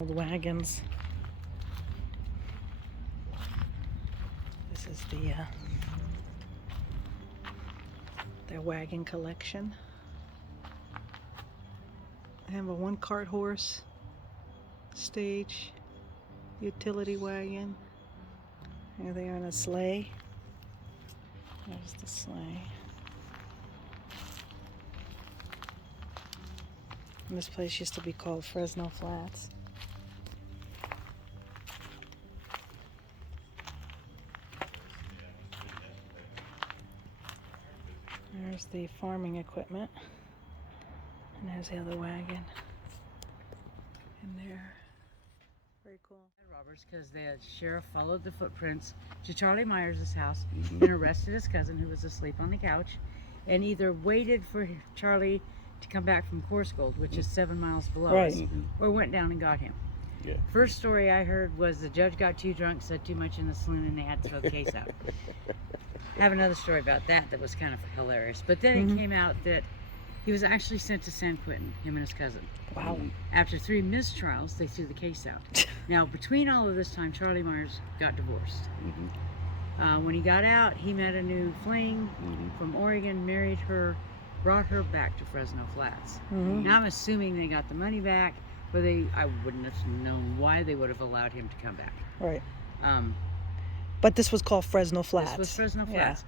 Old wagons. This is their wagon collection. I have a one-cart horse, stage, utility wagon. Here they are in a sleigh. There's the sleigh. And this place used to be called Fresno Flats. There's the farming equipment. And there's the other wagon in there. Very cool. Robbers, because the sheriff followed the footprints to Charlie Myers' house and arrested his cousin, who was asleep on the couch, and either waited for Charlie to come back from Coarsegold, which is 7 miles below us, or went down and got him. Yeah. First story I heard was the judge got too drunk, said too much in the saloon, and they had to throw the case out. I have another story about that was kind of hilarious. But then it came out that he was actually sent to San Quentin, him and his cousin. Wow. After 3 mistrials, they threw the case out. Now, between all of this time, Charlie Myers got divorced. When he got out, he met a new fling from Oregon, married her, brought her back to Fresno Flats. Now I'm assuming they got the money back, but I wouldn't have known why they would have allowed him to come back. Right. But this was called Fresno Flats. This was Fresno Flats.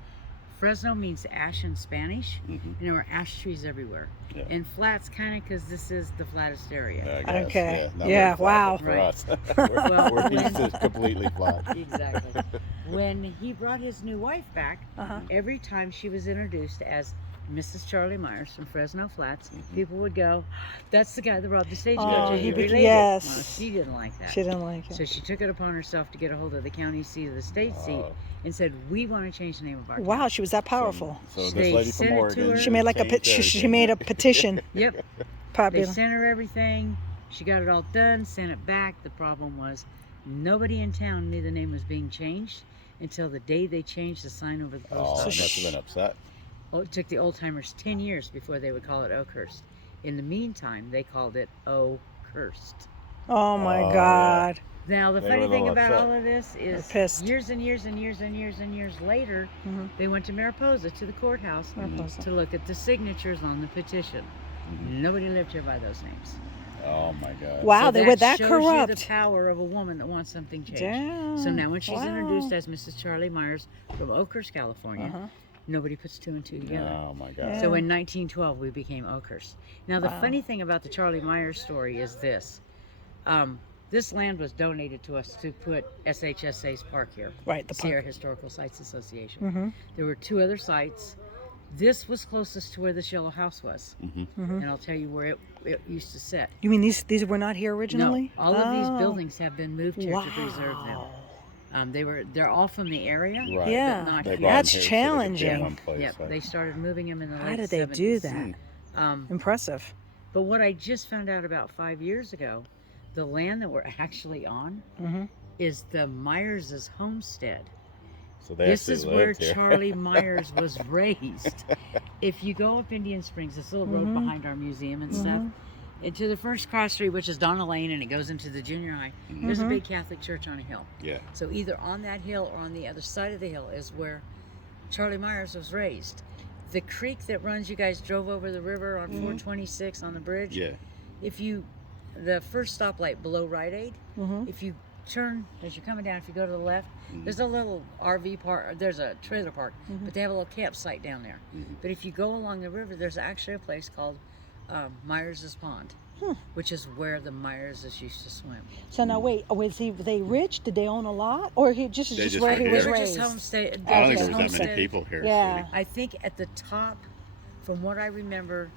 Fresno means ash in Spanish, and there were ash trees everywhere. Yeah. And flats kind of because this is the flattest area. I guess, Okay. not Yeah, very flat, wow. but for Right. us. Well, we're when- used to completely flat. Exactly. When he brought his new wife back, every time she was introduced as Mrs. Charlie Myers from Fresno Flats, people would go, "That's the guy that robbed the stagecoach." Oh, and you related. yes. Well, she didn't like that. She didn't like it. So she took it upon herself to get a hold of the county seat of the state seat and said, "We want to change the name of our Wow, town." she was that powerful. So They this lady sent from it to Oregon. her. She made like she made a petition. Yep. They Popular. sent her everything. She got it all done, sent it back. The problem was nobody in town knew the name was being changed until the day they changed the sign over the post Oh, office. must have been upset. Oh, it took the old timers 10 years before they would call it Oakhurst. In the meantime, they called it Oakhurst. Oh my Oh, God. Now, the They funny were a thing little about upset. all of this is pissed. years and years and years and years and years later, they went to Mariposa, to the courthouse, Mariposa. to look at the signatures on the petition. Nobody lived here by those names. Oh my God. Wow, So they were that shows corrupt. you the power of a woman that wants something changed. Damn. So now when she's Wow. introduced as Mrs. Charlie Myers from Oakhurst, California, nobody puts 2 and 2 together. Oh my God. Yeah. So in 1912, we became Oakhurst. Now, the funny thing about the Charlie Myers story is this. This land was donated to us to put SHSA's park here. Right, the Sierra park. Historical Sites Association. There were 2 other sites. This was closest to where this yellow house was. And I'll tell you where it used to sit. You mean these were not here originally? No, all of these Oh. buildings have been moved here to preserve them. They're all from the area. Right. Yeah. But not They here. brought That's them here so they could be in challenging. one place, Yep, right? they started moving them in the How late did they do 70s. that? Impressive. But what I just found out about 5 years ago, the land that we're actually on is the Myers' homestead. So they This actually is where lived here. Charlie Myers was raised. If you go up Indian Springs, this little road behind our museum and stuff, into the first cross street, which is Donna Lane, and it goes into the junior high, there's a big Catholic church on a hill. Yeah. So either on that hill or on the other side of the hill is where Charlie Myers was raised. The creek that runs, you guys drove over the river on 426 on the bridge. Yeah. The first stoplight below Rite Aid, if you turn, as you're coming down, if you go to the left, there's a little RV park, there's a trailer park, but they have a little campsite down there. But if you go along the river, there's actually a place called Myers' Pond, which is where the Myerses used to swim. So now wait, were they rich? Did they own a lot, or he just They just where were he was here. raised? I don't think Okay. there was that homestead. many people here. Yeah. I think at the top, from what I remember,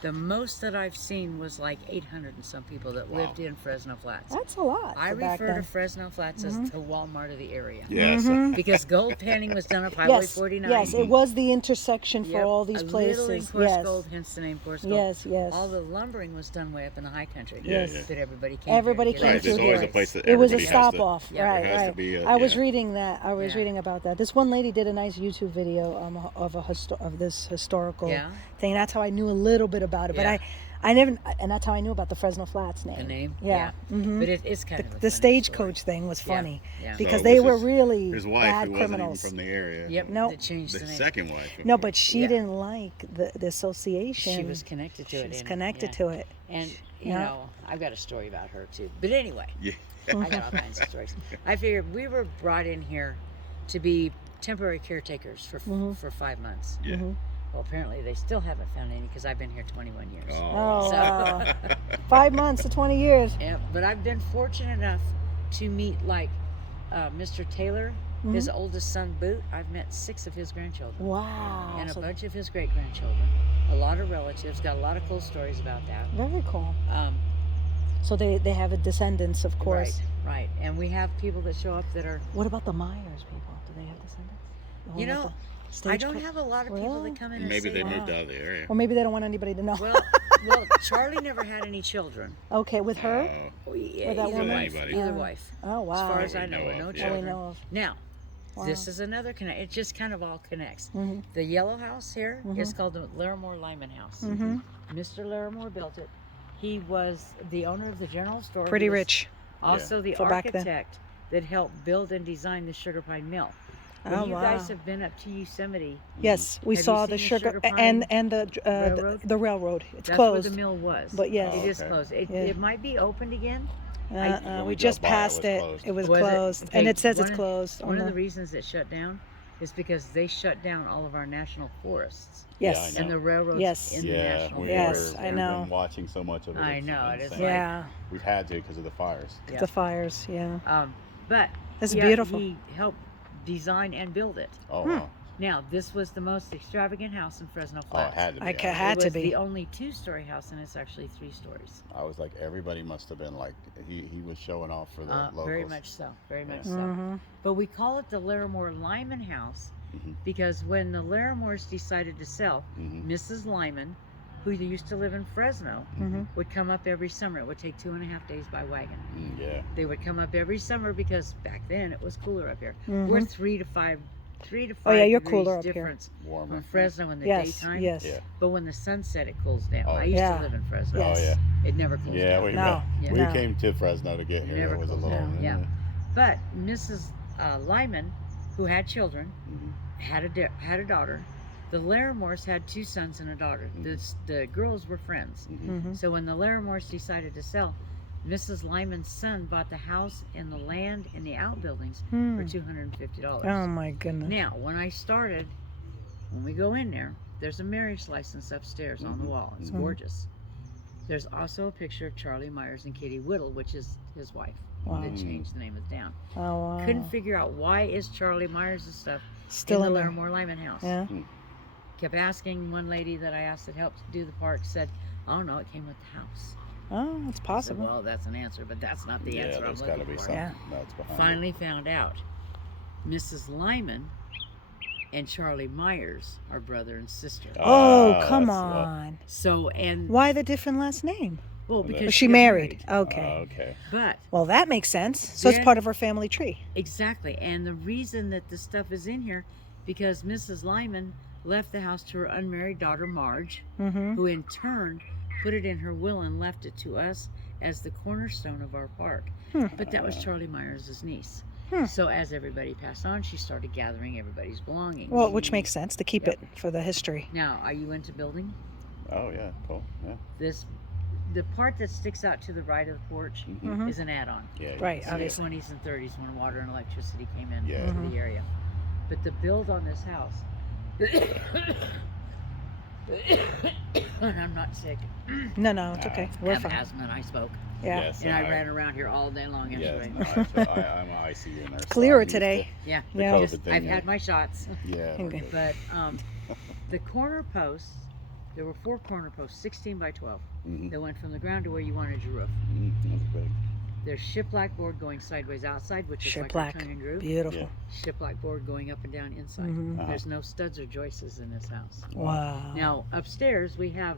the most that I've seen was like 800 and some people that lived in Fresno Flats. That's a lot. I for back refer to then. Fresno Flats as the Walmart of the area. Yes. Because gold panning was done up Highway 49. Yes, it was the intersection for Yep, all these a little in places. coarse Yes. gold, hence the name coarse gold. Yes, yes. All the lumbering was done way up in the high country. Yeah, Yes. yeah. But everybody came Everybody here to came get Right, through there's always here. a place that It was a everybody has stop to- off. Yeah. Right, there has to right. be a- I was yeah. reading that. I was Yeah. reading about that. This one lady did a nice YouTube video of this historical Yeah. thing. That's how I knew a little bit about it. Yeah. But I never, and that's how I knew about the Fresno Flats name. The name? Yeah. Mhm. But it's kind of a The funny stagecoach story. thing was funny Yeah. because So they it were was really His wife, bad who wasn't even criminals. from the area. Yep. No. That changed The the name. second wife. of No, course. but she Yeah. didn't like the association. She was connected to it. She was and- connected yeah. to it. And, you Yeah. know, I've got a story about her too. But anyway, Yeah. I got all kinds of stories. I figured we were brought in here to be temporary caretakers for 5 months. Yeah. Mhm. Well, apparently they still haven't found any because I've been here 21 years. Oh, So- wow. 5 months to 20 years. Yeah, but I've been fortunate enough to meet like Mr. Taylor, his oldest son Boot. I've met 6 of his grandchildren Wow. and a So bunch of his great grandchildren. A lot of relatives. Got a lot of cool stories about that. very cool. Um, So they have a descendants, of course. Right. And we have people that show up that are. What about the Myers people? Do they have descendants? The one You with know, the I don't stagecoach? have a lot of people Really? that come in and Maybe say they that. moved out of the area. Or maybe they don't want anybody to know. Well, Charlie never had any children. Okay, with her? Yeah, With that either woman? wife. Anybody. Either wife. Oh, wow. As far as That I we know, know no of, yeah. All we children. know of. Now, Wow. this is another connect. It just kind of all connects. Mhm. The yellow house here is called the Larimore Lyman house. Mhm. Mr. Larimore built it. He was the owner of the general store. Pretty He was rich. Also, the For back then. architect that helped build and design the Sugar Pine Mill. When Oh, you wow. guys have been up to Yosemite, Yes, we Have you saw seen the the sugar, Sugar Pine and Railroad? the railroad. It's that's closed. where the mill was. But yes. Oh, It is okay. closed. It, Yeah. it might be opened again. When We we just drove by, it passed was it. closed. It was Was it? closed, and Okay, it says one it's of- closed. One on of the the, reasons it shut down is because they shut down all of our national forests yes, Yeah, I and know. the railroads Yes. in the Yeah, national we Yes, forests. I we've know. been watching so much of it. I it's know, it is insane. like- yeah, We've had to because of the fires. Yeah. the fires. Yeah, But That's he, beautiful. He helped design and build it. Oh, Hmm. wow. Now, this was the most extravagant house in Fresno Oh, it Flats. had to be. had it to was be. the only 2-story house, and it's actually 3 stories. I was like, everybody must have been like, he was showing off for the locals. Very much so. Very much Yeah. so. Mhm. But we call it the Larimore Lyman house Mhm. because when the Larimores decided to sell, Mhm. Mrs. Lyman, who used to live in Fresno, Mhm. would come up every summer. It would take 2.5 days by wagon. Yeah. They would come up every summer because back then it was cooler up here. Mhm. We're 3 to 5 Oh, yeah, you're degrees cooler up here. difference Warmer. from Fresno in the Yes, daytime. yes. Yeah. But when the sun set, it cools down. Oh, I used yeah. to live in Fresno. Yes. Oh, yeah. It never cools Yeah, down. we, No, yeah. we no. came to Fresno to get It here. never It was a cools little. down, yeah. But Mrs. Lyman, who had children, Mhm. had a daughter. The Larimores had 2 sons and a daughter. The girls were friends. Mhm. Mhm. So when the Larimores decided to sell, Mrs. Lyman's son bought the house and the land and the outbuildings for $250. Oh my goodness. Now, when we go in there, there's a marriage license upstairs on the wall. It's Mhm. gorgeous. There's also a picture of Charlie Myers and Katie Whittle, which is his wife. Wow. They changed the name of the town. Oh wow. Couldn't figure out why is Charlie Myers' stuff Still in in the there. Larimore Lyman house. Yeah. Kept asking one lady that I asked that helped do the park said, "Oh no, it came with the house." Oh, it's I said, possible. well, that's an answer, but that's not the Yeah, answer there's I'm got to looking be for. something Yeah. nuts behind Finally found out. Mrs. Lyman and Charlie Myers are brother and sister. it. Oh, come that's on. So and Why the different last name? well, because Was she got married? Okay. Okay. But Well, that makes sense. So it's Then- part of her family tree. exactly, and the reason that this stuff is in here because Mrs. Lyman left the house to her unmarried daughter Marge, Mm-hmm. who in turn put it in her will and left it to us as the cornerstone of our park. But that was Charlie Myers' niece. Hmm. So as everybody passed on, she started gathering everybody's belongings. Well, which makes sense to keep Yep. it for the history. Now, are you into building? Oh, yeah. Cool. Yeah. The part that sticks out to the right of the porch Mhm. is an add-on. Yeah. you Right, can see In the it. obviously. 20s and 30s when water and electricity came in Yeah. to Mhm. the area. But the build on this house, and I'm not sick. No, it's okay. I We're have fine. asthma and I smoke. Yeah. Yes, And I ran around here all day long Yes, yesterday. no, I'm an ICU nurse. so Clearer I'm used to today. Yeah, The Yeah. COVID just, thing, I've yeah. had my shots. Yeah. we're Okay. good. But the corner posts, there were 4 corner posts, 16 by 12. Mhm. That went from the ground to where you wanted your roof. Mhm. That's big. There's shiplap board going sideways outside, which is like Shiplap. our tongue and groove. Beautiful. Yeah. Shiplap board going up and down inside. Mhm. There's no studs or joists in this house. Wow. Now upstairs we have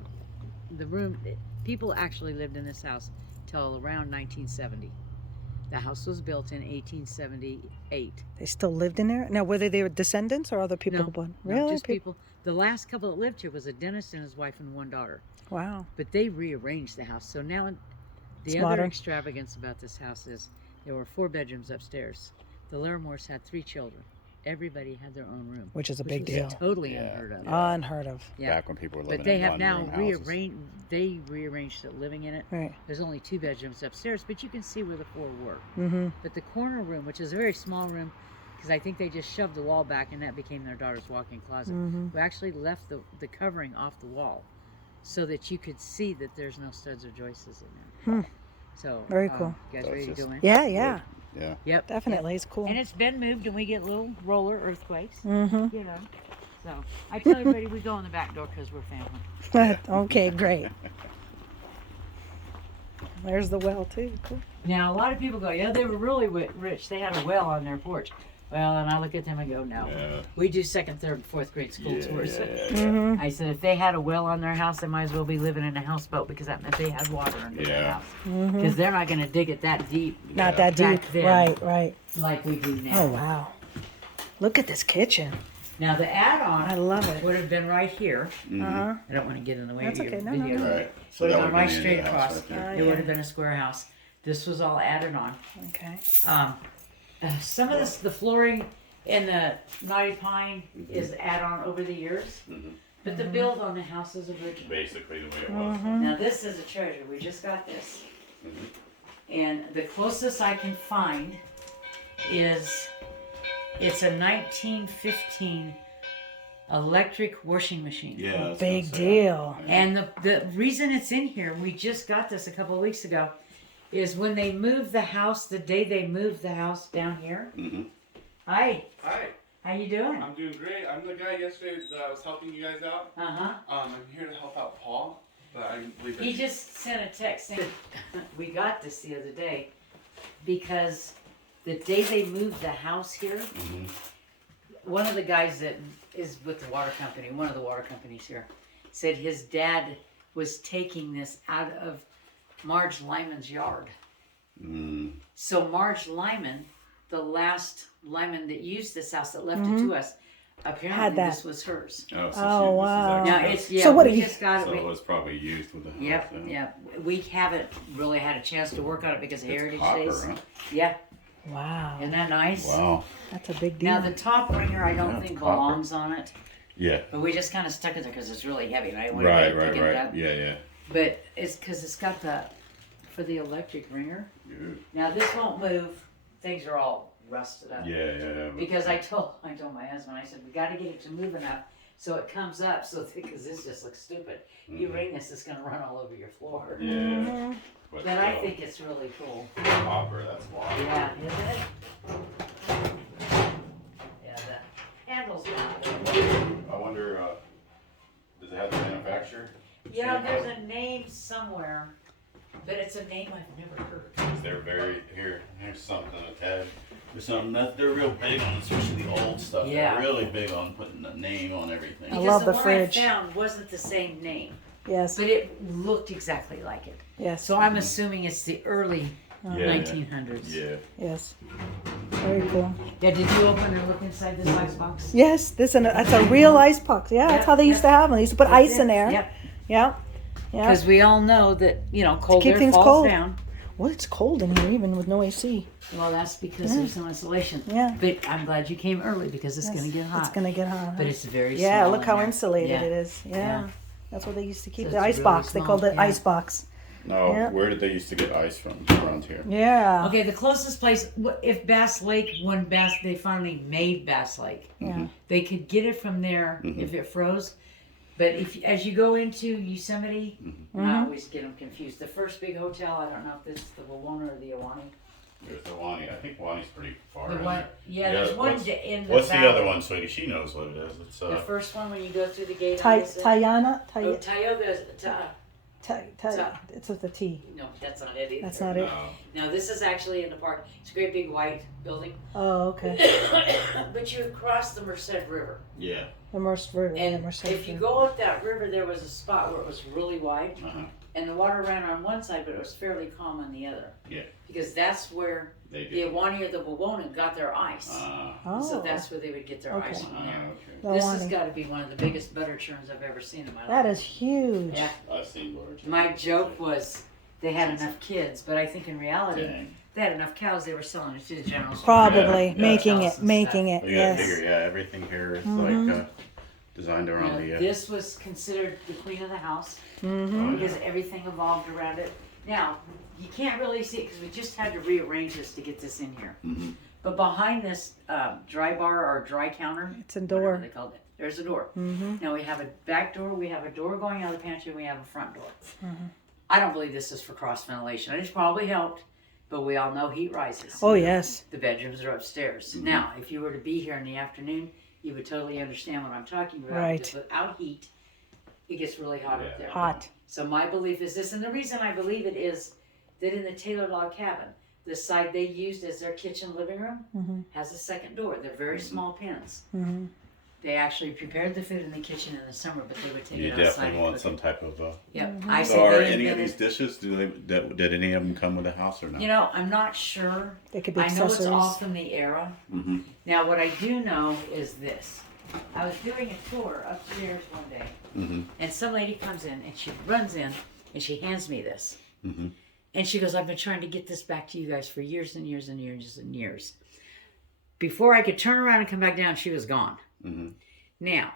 the room. People actually lived in this house till around 1970. The house was built in 1878. They still lived in there? Now, were they their descendants or other people No, who bought? No, Really? just people. The last couple that lived here was a dentist and his wife and one daughter. Wow. But they rearranged the house. So now the other modern. extravagance about this house is there were 4 bedrooms upstairs. The Larimores had 3 children. Everybody had their own room. Which is a big was deal. Totally Yeah. unheard of. Unheard of. Yeah. Back when people were living But they in have now one-room houses. rearranged it, living in it. Right. There's only 2 bedrooms upstairs, but you can see where the 4 were. Mm-hmm. But the corner room, which is a very small room, because I think they just shoved the wall back and that became their daughter's walk-in closet. Mm-hmm. We actually left the covering off the wall so that you could see that there's no studs or joists in there. Hmm. So Very cool. You guys That's ready to just- go in? Yeah, yeah. Yeah. Yep. Definitely. It's cool. And it's been moved and we get little roller earthquakes, Mm-hmm. you know. So I tell everybody we go in the back door because we're family. Okay, great. There's the well too. Cool. Now, a lot of people go, yeah, they were really rich. They had a well on their porch. Well, and I look at them and go, no. Yeah. We do 2nd, 3rd, and 4th grade school Yeah, tours. yeah, yeah. Mm-hmm. I said, if they had a well on their house, they might as well be living in a houseboat because that meant they had water under their Yeah. house. Mm-hmm. Because they're not going to dig it that deep Not that back deep. then. Right, right. like we do now. Oh, wow. Look at this kitchen. Now, the I add-on love it. would have been right here. Mhm. Uh-huh. I don't want to get in the way That's of your okay. No, no, video. no. Right. So Would that have would gone have right been straight the house across. right there. It Yeah. would have been a square house. This was all added on. Okay. Some of this, the flooring in the knotty pine is add-on over the years, Mhm. but the build on the house is original. Basically the way it was. Mm-hmm. Now this is a treasure. We just got this, Mhm. and the closest I can find is it's a 1915 electric washing machine. Yeah. I was Big gonna say deal. that. Yeah. And the reason it's in here, we just got this a couple of weeks ago, is when they moved the house, the day they moved the house down here. Mhm. Hi, Hi, how you doing? I'm doing great. I'm the guy yesterday that was helping you guys out. Uh-huh. I'm here to help out Paul, but I believe that He just sent a text saying, we got this the other day, because the day they moved the house here, Mhm. one of the guys that is with the water company, one of the water companies here, said his dad was taking this out of Marge Lyman's yard. Mm. So Marge Lymon, the last Lyman that used this house that left it to us, apparently Had that. this was hers. Oh, so Oh, wow. Now This is it's yeah. So what we do you- just got so it. it was probably used with the house. Yep, yeah. yeah. We haven't really had a chance to work on it because of It's Heritage copper, Days. huh? Yeah, Wow. isn't that nice? Wow. That's a big deal. Now the top ringer, I don't Yeah, think copper. belongs on it, Yeah. but we just kind of stuck it there because it's really heavy, right? When Right, we right, pick it right. up. Yeah, yeah. But it's because it's got the for the electric ringer. Good. Now this won't move. Things are all rusted up. Yeah, yeah, yeah. but- Because I told my husband, I said, we got to get it to move enough so it comes up, so because this just looks stupid. You Mhm. ring this, it's going to run all over your floor. Yeah. Mhm. But But I think it's really cool. copper. That's why. Yeah, isn't it? Yeah, the handle's not. I wonder. Does it have the manufacturer? Yeah, there's a name somewhere, but it's a name I've never heard. 'Cause they're very here. Here's something a tag. There's something that they're real big on, especially the old stuff. Yeah. They're really big on putting the name on everything. I Because love the one fridge. I found wasn't the same name, Yes. but it looked exactly like it. Yes. So I'm assuming it's the early Yeah, 1900s. Yeah. Yes. Very cool. Yeah, did you open and look inside this ice box? Yes. That's a real ice box. Yeah. That's how they used to have them. They used to put ice in there. Yep. Yeah. Yeah. Because we all know that, cold keep air things falls cold. down. Well, it's cold in here even with no AC. Well, that's because there's no insulation. Yeah. But I'm glad you came early because it's going to get hot. It's gonna get hot. But it's very small. Yeah, look in how there. insulated Yeah. it is. Yeah. Yeah. That's what they used to keep So the it's ice really box. They small, called it yeah. ice box. No, Yeah. where did they used to get ice from around here? Yeah. Okay, the closest place, if Bass Lake, when they finally made Bass Lake, Yeah. they could get it from there if it froze. But as you go into Yosemite, I always get them confused. The first big hotel, I don't know if this is the Wawona or the Awani. There's the Wani. I think Wani's pretty far. The in one, there. yeah, there's one what's- in the What's the valley. other one, sweetie? She knows what it is. It's The first one when you go through the gate. Tayana. Oh, Tioga's. It's with a T. No, that's not it either. That's not it. no. No, this is actually in the park. It's a great big white building. Oh, okay. But you cross the Merced River. Yeah. The Merced River. And Merced if you River. go up that river, there was a spot where it was really wide. Uh-huh. and the water ran on one side, but it was fairly calm on the other. Yeah. Because that's where They the do. Awani or the Wawona got their ice. Oh. So that's where they would get their Okay. ice from there. Okay. This has Awani. got to be one of the biggest butter churns I've ever seen in my life. That is huge. Yeah. I've seen large. My joke was they had enough kids, but I think in reality Dang. they had enough cows. They were selling it to the general store. Probably Yeah, making yeah. it, making it. Well, you gotta Yes. figure, yeah, everything here is Mhm. like designed You around know, the. this was considered the queen of the house Mm-hmm. because everything evolved around it. Now you can't really see it because we just had to rearrange this to get this in here. Mhm. But behind this dry bar or dry counter, It's a whatever door. they called it, there's a door. Mm-hmm. Now we have a back door, we have a door going out of the pantry, we have a front door. Mhm. I don't believe this is for cross ventilation. It's probably helped, but we all know heat rises. Oh yes. The bedrooms are upstairs. Mhm. Now, if you were to be here in the afternoon, you would totally understand what I'm talking about. Right. Because without heat, it gets really hot Yeah. up there. Hot. So my belief is this, and the reason I believe it is that in the Taylor log cabin, the side they used as their kitchen living room Mm-hmm. has a second door. They're very small pins. Mm-hmm. They actually prepared the food in the kitchen in the summer, but they would take You it outside. definitely and want cook some it. type of. Yep. Mhm. I So say are they any of invented- these dishes? Did any of them come with a house or not? You know, I'm not sure. They could be I know it's all accessories. from the era. Mm-hmm. Now, what I do know is this. I was doing a tour upstairs one day, Mm-hmm. and some lady comes in, and she runs in, and she hands me this. Mm-hmm. And she goes, I've been trying to get this back to you guys for years and years and years and years. Before I could turn around and come back down, she was gone. Mm-hmm. Now,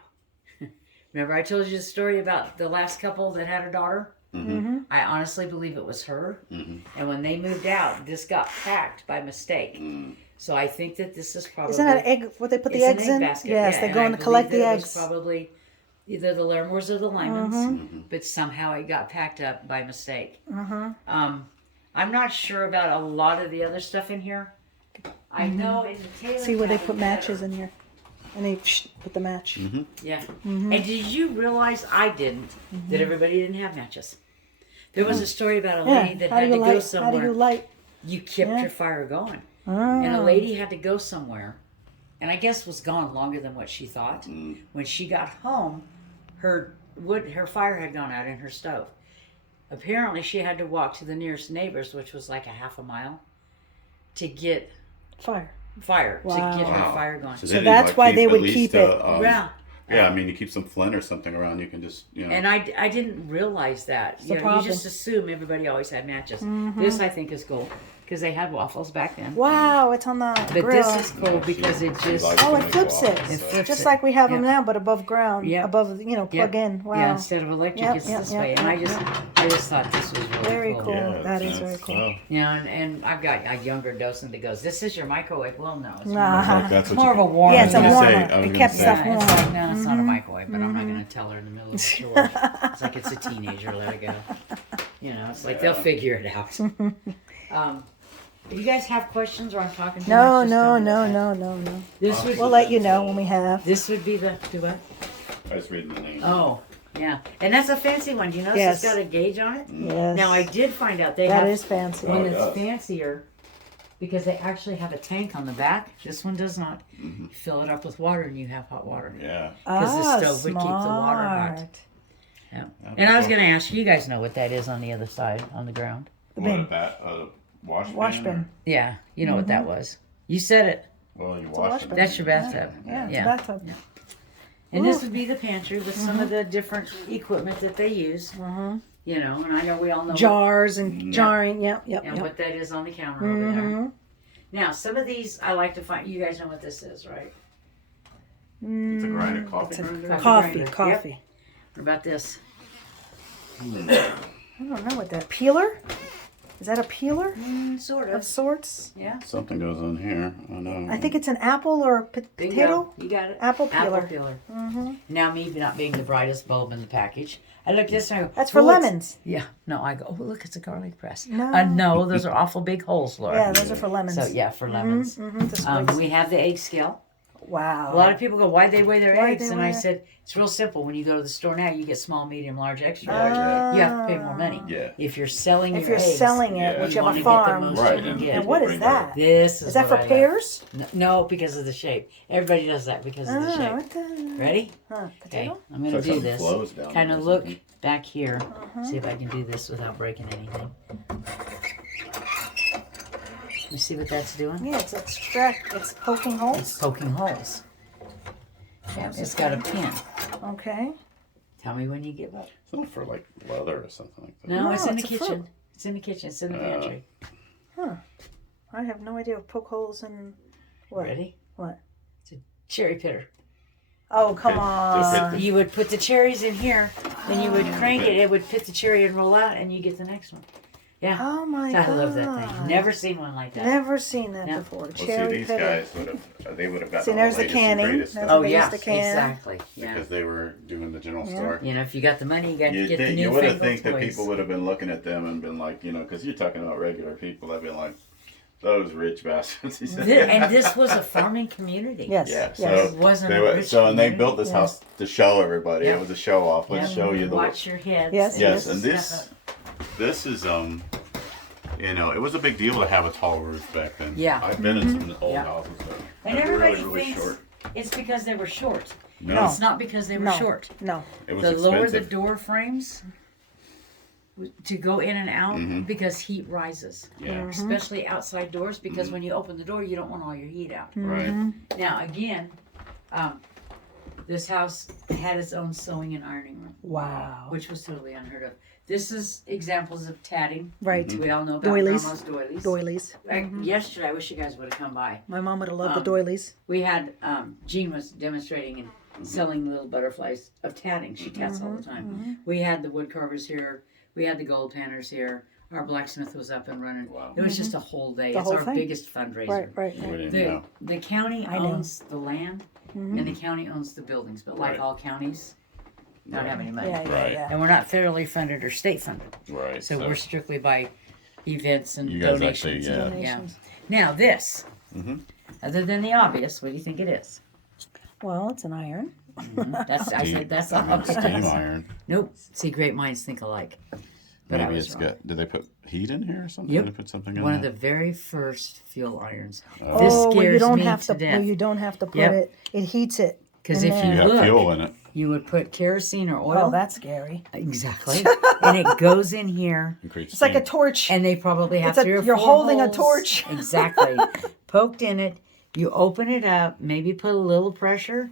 remember I told you the story about the last couple that had a daughter? Mm-hmm. I honestly believe it was her. Mm-hmm. And when they moved out, this got packed by mistake. Mm. So I think that this is probably... Isn't that egg? What they put the it's an eggs egg in? basket, Yes, yeah, they and go I in to believe collect that the it was eggs. probably either the Larimores or the Lymans, Mm-hmm. but somehow it got packed up by mistake. Mm-hmm. I'm not sure about a lot of the other stuff in here. I know in the Taylor See where they cabin put matches better. in here, and they put the match. Mm-hmm. Yeah. Mm-hmm. And did you realize I didn't that everybody didn't have matches? There was a story about a Yeah. lady that How do had you to go light? How do somewhere. you light? You kept Yeah. your fire going. Oh. And a lady had to go somewhere, and I guess was gone longer than what she thought. Mm. When she got home, her fire had gone out in her stove. Apparently, she had to walk to the nearest neighbor's, which was like a half a mile, to get Fire. fire, to get her Wow. fire going. So So they didn't, that's like, why keep they at would least, keep it. Yeah. Yeah, I mean, you keep some flint or something around. You can just, you know. And I didn't realize that. the You know, you problem. just assume everybody always had matches. Mhm. This, I think, is cool because they had waffles back then. Wow, it's on the But grill. this is cool because it She just... likes Oh, to it make flips it. waffles, It so- flips Just it. like we have them Yep. now, but above ground. Yep. Above, plug Yep. in. Wow. Yeah, instead of electric, Yep, it's yep, this yep, way. And yep, I just thought this was really Very cool. Yeah, That is that's- very cool. well, Yeah, and I've got a younger docent that goes, "This is your microwave." Well, no, it's Nah. more, like, that's it's what more of you- a warmer. Yeah, it's a I was gonna say- warmer. I was It gonna kept say. stuff Yeah, warm. it's like, no, it's not a Mhm. microwave, but I'm not going to tell her in the middle of the store. It's like it's a teenager, let it go. You know, it's like they'll figure it out. If you guys have questions or I'm talking too No, much, just no, tell me no, that. no, no, no. This would, We'll let you know when we have. this would be the, do what? I was reading the name. Oh, yeah. And that's a fancy one. Do you notice Yes. it's got a gauge on it? Yes. Now, I did find out they That have is fancy. one Oh, it that's does. fancier because they actually have a tank on the back. This one does not. Mhm. You fill it up with water and you have hot water. Yeah. 'Cause the Ah, stove would keep the water hot. smart. Yeah. And I was going to ask you guys know what that is on the other side on the ground. The What, bin. wash bin? Wash bin. Yeah, you know what that was. You said it. Or, well, you a wash wash it. bin. That's your bathtub. Yeah, it's Yeah. a bathtub. Yeah. And this Ooh. would be the pantry with some of the different equipment that they use. Mhm. You know, and I know we all know Jars and Yeah. jarring. Yep, yep, and yep. what that is on the counter over there. Mhm. Now, some of these I like to find. You guys know what this is, right? It's a grinder, Mm, coffee it's a grinder? Coffee, grinder. coffee. What about this? I don't know what that peeler. Is that a peeler Sort of of. sorts? Yeah. Something goes on here. I know. I think it's an apple or a Bingo. potato. You got it. Apple Apple peeler. peeler. Mm-hmm. Now, me not being the brightest bulb in the package, I look at this and I go, That's for "Oh, it's-" lemons. Yeah. No, I go, oh, look, it's a garlic press. No. No, those are awful big holes, Laura. Yeah, those are for lemons. So, yeah, for lemons. Mm-hmm. We have the egg scale. Wow. A lot of people go, why'd they weigh their Why'd eggs? they And weigh I their- said, it's real simple. When you go to the store now, you get small, medium, large, extra Yeah, large. yeah. You have to pay more money. Yeah. If you're selling If your you're eggs, selling it, Yeah. which you you have wanna a get the farm. most Right, you can and- get. And what is that? This is Is that what for I love. pears? No, because of the shape. Everybody does that because of the shape. what the? Ready? Huh, Okay, potato? I'm going to It's do like this. something flows down Kind there of or look something. back here. Uh-huh. See if I can do this without breaking anything. Let me see what that's doing. Yeah, it's extract. It's poking It's holes. poking holes. Yeah, it's got a pin. Okay. Tell me when you give up. It's not for like leather or something like that. No, it's No, in the it's a kitchen. fruit. It's in the kitchen. It's in the pantry. I have no idea what poke holes in what. Ready? What? It's a cherry pitter. Oh, come Pit- on. pit- You would put the cherries in here, then you would crank it. It would pit the cherry and roll out, and you get the next one. Yeah. Oh my god. I love that thing. Never seen one like that. Never seen that No. before. Well, see, Cherry these pitter. guys would have, they would have gotten See, all there's the the latest and canning. greatest That's stuff what Oh they yeah, used to can. exactly. Yeah. because they were doing the general Yeah. store. You know, if you got the money, you got to You, get the you new would have fangled think that toys. people would have been looking at them and been like, because you're talking about regular people, that'd been like, those rich bastards. He said. And this was a farming community. Yes. Yeah, yes. so It wasn't they a were, rich so and they community. built this Yeah. house to show everybody. Yeah. It was a show off. Let's Yeah, show you the watch your heads. Yes, yes, yes. and this is it was a big deal to have a tall roof back then. Yeah. I've been in some old Yeah. houses that And are everybody really, really thinks short. it's because they were short. No, It's not because they were No. short. No. it was The lower the expensive. door frames to go in and out Mhm. because heat rises, Yeah, especially outside doors. Because when you open the door, you don't want all your heat out. right. Now again, this house had its own sewing and ironing room, Wow. which was totally unheard of. This is examples of tatting. Right. We all know about Doilies. grandma's doilies. Doilies. Yesterday, I wish you guys would have come by. My mom would have loved the Um, doilies. We had Jean was demonstrating and selling little butterflies of tatting. She tats all the time. We had the wood carvers here. We had the gold tanners here. Our blacksmith was up and running. Wow. It was just a whole day. The It's whole our thing. biggest fundraiser. Right, right. We right. didn't The, know. the county I know. owns the land and the county owns the buildings, but like Right. all counties, don't Right. have any money. Yeah, yeah, Right. yeah. And we're not federally funded or state funded. Right. So we're strictly by events and You guys donations. actually, yeah. Donations. Now this, Mhm. other than the obvious, what do you think it is? Well, it's an iron. That's I said that's I mean, obvious. steam iron. Nope. See, great minds think alike. But I Maybe was it's wrong. got. Did they put heat in here or something? Yep. Did they put something in One of there? the very first fuel irons. This Oh, well, you scares don't me have to to. death. Well, you don't have to put Yep. it. It heats it. Because in if there. you You have look, fuel in it. you would put kerosene or Oh, oil. that's scary. Exactly. And it goes in here, Increased It's like a steam. torch. and they probably have It's a- 3 or 4 you're holding a holes. torch. Exactly. Poked in it. You open it up, maybe put a little pressure.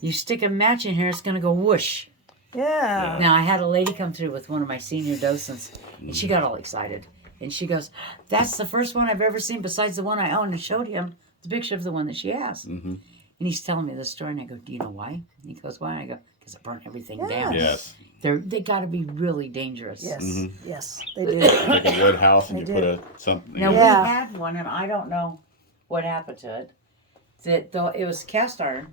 You stick a match in here, it's going to go whoosh. Yeah. Now, I had a lady come through with one of my senior docents, and she got all excited. And she goes, "That's the first one I've ever seen besides the one I own," and showed him the picture of the one that she has. Mhm. And he's telling me the story, and I go, "Do you know why?" And he goes, "Why?" And I go, "Because it burnt everything down." Yes. They got to be really dangerous. Yes. Mhm. Yes. They do. Like a wood house, and you They put did. a something. Now, Yeah. we had one, and I don't know what happened to it. That though it was cast iron,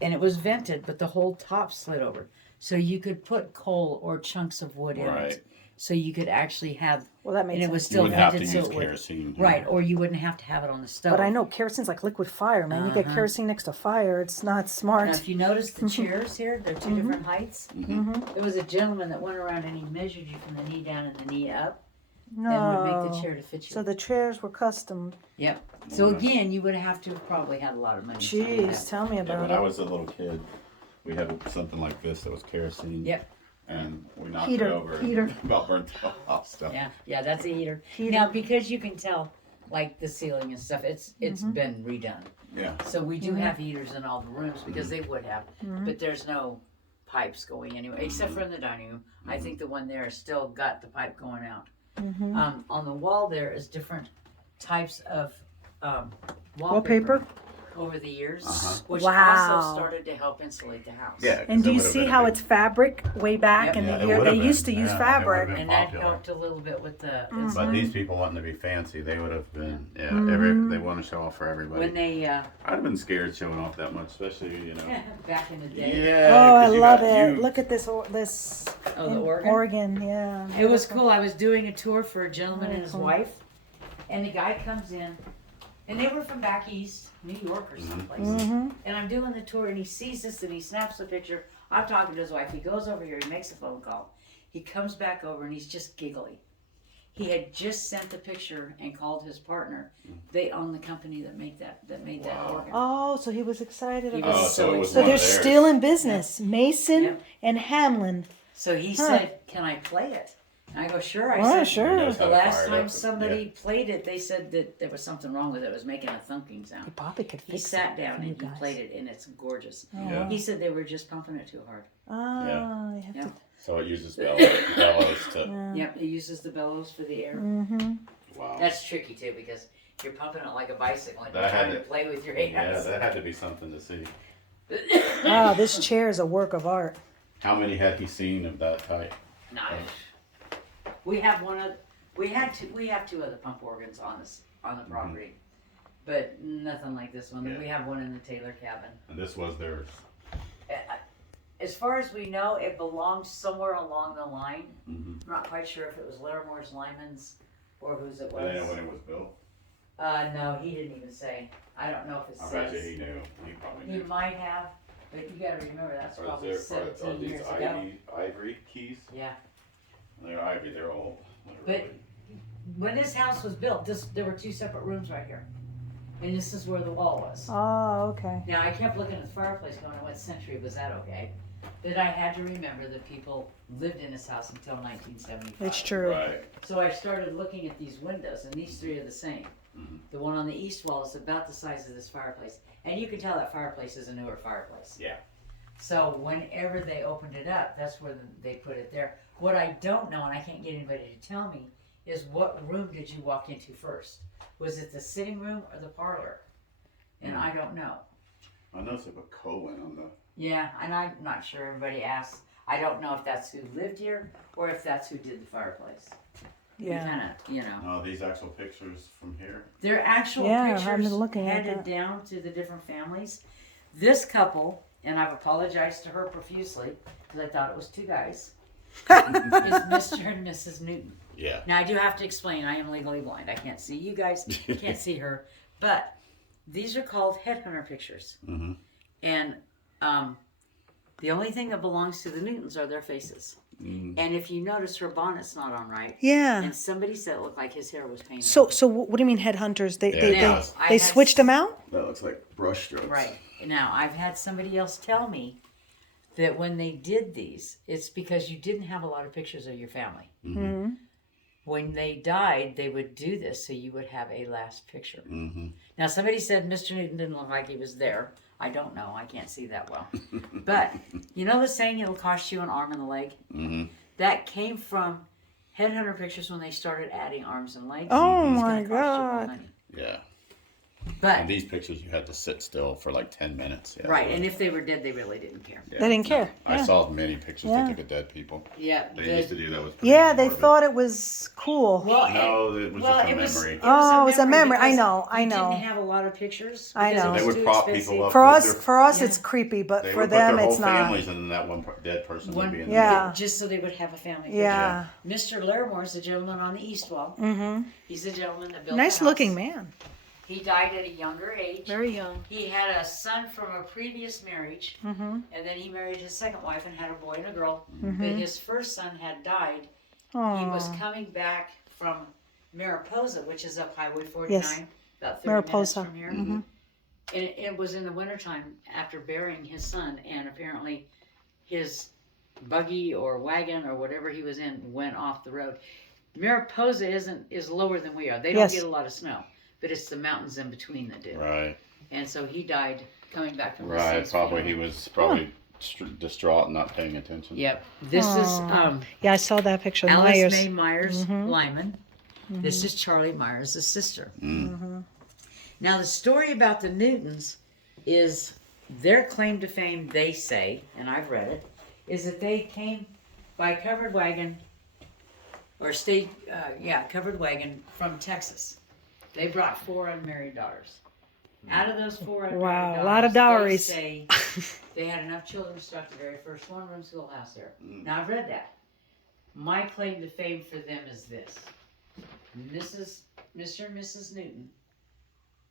and it was vented, but the whole top slid over. So you could put coal or chunks of wood in Right. it. So you could actually have, Well, that and makes it was sense. You still would have to vented use so it would, kerosene. right, or you wouldn't have to have it on the stove. But I know kerosene's like liquid fire, man. You get Uh-huh. kerosene next to fire. It's not Now, smart. if you notice the chairs here, they're 2 different heights. There was a gentleman that went around and he measured you from the knee down and the knee up, and would make the No. chair to fit you. So the chairs were custom. Yep. So again, you would have to have probably had a lot of money. to do Jeez, that. tell me Yeah, about when I it. was a little kid, we had something like this that was kerosene. Yep. And we knocked Heater, it over. heater. And about burnt the house down. Yeah, that's a heater. Heater. Now, because you can tell, like the ceiling and stuff, it's been redone. Yeah. So we do have heaters in all the rooms because they would have, but there's no pipes going anywhere except for in the dining room. I think the one there has still got the pipe going out. On the wall there is different types of Wallpaper. over the years, Uh-huh. which Wow. also started to help insulate the house. Yeah. 'cause And do it you would've see been a how big- it's fabric way back Yep. in Yeah, the it year? would've They used to been. use Yeah, it fabric. would've been And that popular. helped a little bit with the Mm-hmm. But insulation. these people wanting to be fancy, they would have been, Mm-hmm. they want to show off for everybody. When they, I'd have been scared showing off that much, especially, back in the day. Yeah. Oh, I 'cause you love got- it. you- Look at this. This. Oh, the in organ? Oregon, yeah. It was cool. I was doing a tour for a gentleman and his Cool. wife, and the guy comes in, And they were from back east, New York or someplace. Mm-hmm. And I'm doing the tour, and he sees this, and he snaps the picture. I'm talking to his wife. He goes over here. He makes a phone call. He comes back over, and he's just giggly. He had just sent the picture and called his partner. They own the company that made that organ. Oh, so he was excited He about was it. so it was So one they're of theirs. still in business. Mason Yep. and Hamlin. So he said, "Can I play it?" And I go, "Sure." I Oh, said, sure. He knows how "The to last fire it time up. somebody played it, they said that there was something wrong with it. It was making a thunking sound." He probably could He fix sat it down for you and he guys. played it, and it's gorgeous. Yeah. He said they were just pumping it too hard. Oh, you have Yeah. to. So it uses bellows to. Yeah. Yep, it uses the bellows for the air. Mm-hmm. Wow. That's tricky too because you're pumping it like a bicycle and That you're had trying to to- play with your Yeah, hands. that had to be something to see. Wow, this chair is a work of art. How many had he seen of that type? No. We have we have two other pump organs on the property, but nothing like this one. Yeah. We have one in the Taylor cabin. And this was theirs. As far as we know, it belongs somewhere along the line. Mm-hmm. I'm not quite sure if it was Larimore's, Lyman's, or whose it Do they know was. when it was built? No, he didn't even say. I don't know if it I bet you says. he knew. He probably He knew. might have, but you gotta remember that's Are probably there- 17 are these years ago. ivory keys? Yeah. They're ivory. They're old. But when this house was built, there were two separate rooms right here. And this is where the wall was. Oh, okay. Now, I kept looking at the fireplace going, what century was that okay? But I had to remember that people lived in this house until 1975. It's true. Right. So I started looking at these windows, and these three are the same. Mhm. The one on the east wall is about the size of this fireplace. And you can tell that fireplace is a newer fireplace. Yeah. So whenever they opened it up, that's where they put it there. What I don't know, and I can't get anybody to tell me, is what room did you walk into first? Was it the sitting room or the parlor? And I don't know. I noticed they put Cohen on the. Yeah, and I'm not sure. Everybody asks. I don't know if that's who lived here or if that's who did the fireplace. Yeah. Kind of, you know. Oh, these actual pictures from here. They're actual Yeah, I've pictures been looking at handed that. down to the different families. This couple, and I've apologized to her profusely because I thought it was two guys, is Mr. and Mrs. Newton. Yeah. Now I do have to explain. I am legally blind. I can't see you guys. Can't see her. But these are called headhunter pictures. Mm-hmm. And the only thing that belongs to the Newtons are their faces. Mm. And if you notice, her bonnet's not on right. Yeah. And somebody said it looked like his hair was painted. So what do you mean headhunters? They Yeah, they, it they, does. they switched them out? That looks like brush strokes. Right. Now, I've had somebody else tell me that when they did these, it's because you didn't have a lot of pictures of your family. Mm-hmm. When they died, they would do this so you would have a last picture. Mm-hmm. Now, somebody said Mr. Newton didn't look like he was there. I don't know. I can't see that well. But you know the saying, it'll cost you an arm and a leg? Mm-hmm. That came from headhunter pictures when they started adding arms and legs. Oh It's my gonna cost you more God. money. Yeah. But And these pictures, you had to sit still for like 10 minutes. Yeah. right, and if they were dead, they really didn't care. Yeah. They didn't care. I Yeah. saw many pictures Yeah. they took of dead people. Yeah. They used to do that with. Yeah, they thought it was cool. Well, No, it was just a memory. Oh, it was a memory. I because know, I you know. Didn't have a lot of pictures. I because know. it They was would too prop expensive. people up. For with us, their- for us, Yeah. it's creepy, but They for would them, put their it's whole not. families, and then that one dead person would be in the Yeah. Just so they would have a family picture. Yeah. Mr. Larimore is the gentleman on the east wall. Mm-hmm. He's the gentleman that built Nice the house. looking man. He died at a younger age. Very young. He had a son from a previous marriage, Mm-hmm. and then he married his second wife and had a boy and a girl. Mm-hmm. But his first son had died. He was Oh. coming back from Mariposa, which is up Highway 49, Yes. about 30 Mariposa. minutes from here. Mhm. And it was in the wintertime after burying his son, and apparently his buggy or wagon or whatever he was in went off the road. Mariposa is lower than we are. They don't Yes. get a lot of snow, but it's the mountains in between that do. Right. And so he died coming back from his Right. son's Probably funeral. he was probably distraught and not paying attention. Yep. This is Aw. Yeah, I saw that picture. Alice Myers. May Myers Mhm. Lyman. This is Charlie Myers' sister. Mm. Mm-hmm. Now the story about the Newtons is their claim to fame, they say, and I've read it, is that they came by covered wagon or covered wagon from Texas. They brought 4 unmarried daughters. Out of those 4 unmarried Wow, daughters, a lot of dowries. they say they had enough children to start the very first one-room schoolhouse there. Mm. Now I've read that. My claim to fame for them is this: Mr. and Mrs. Newton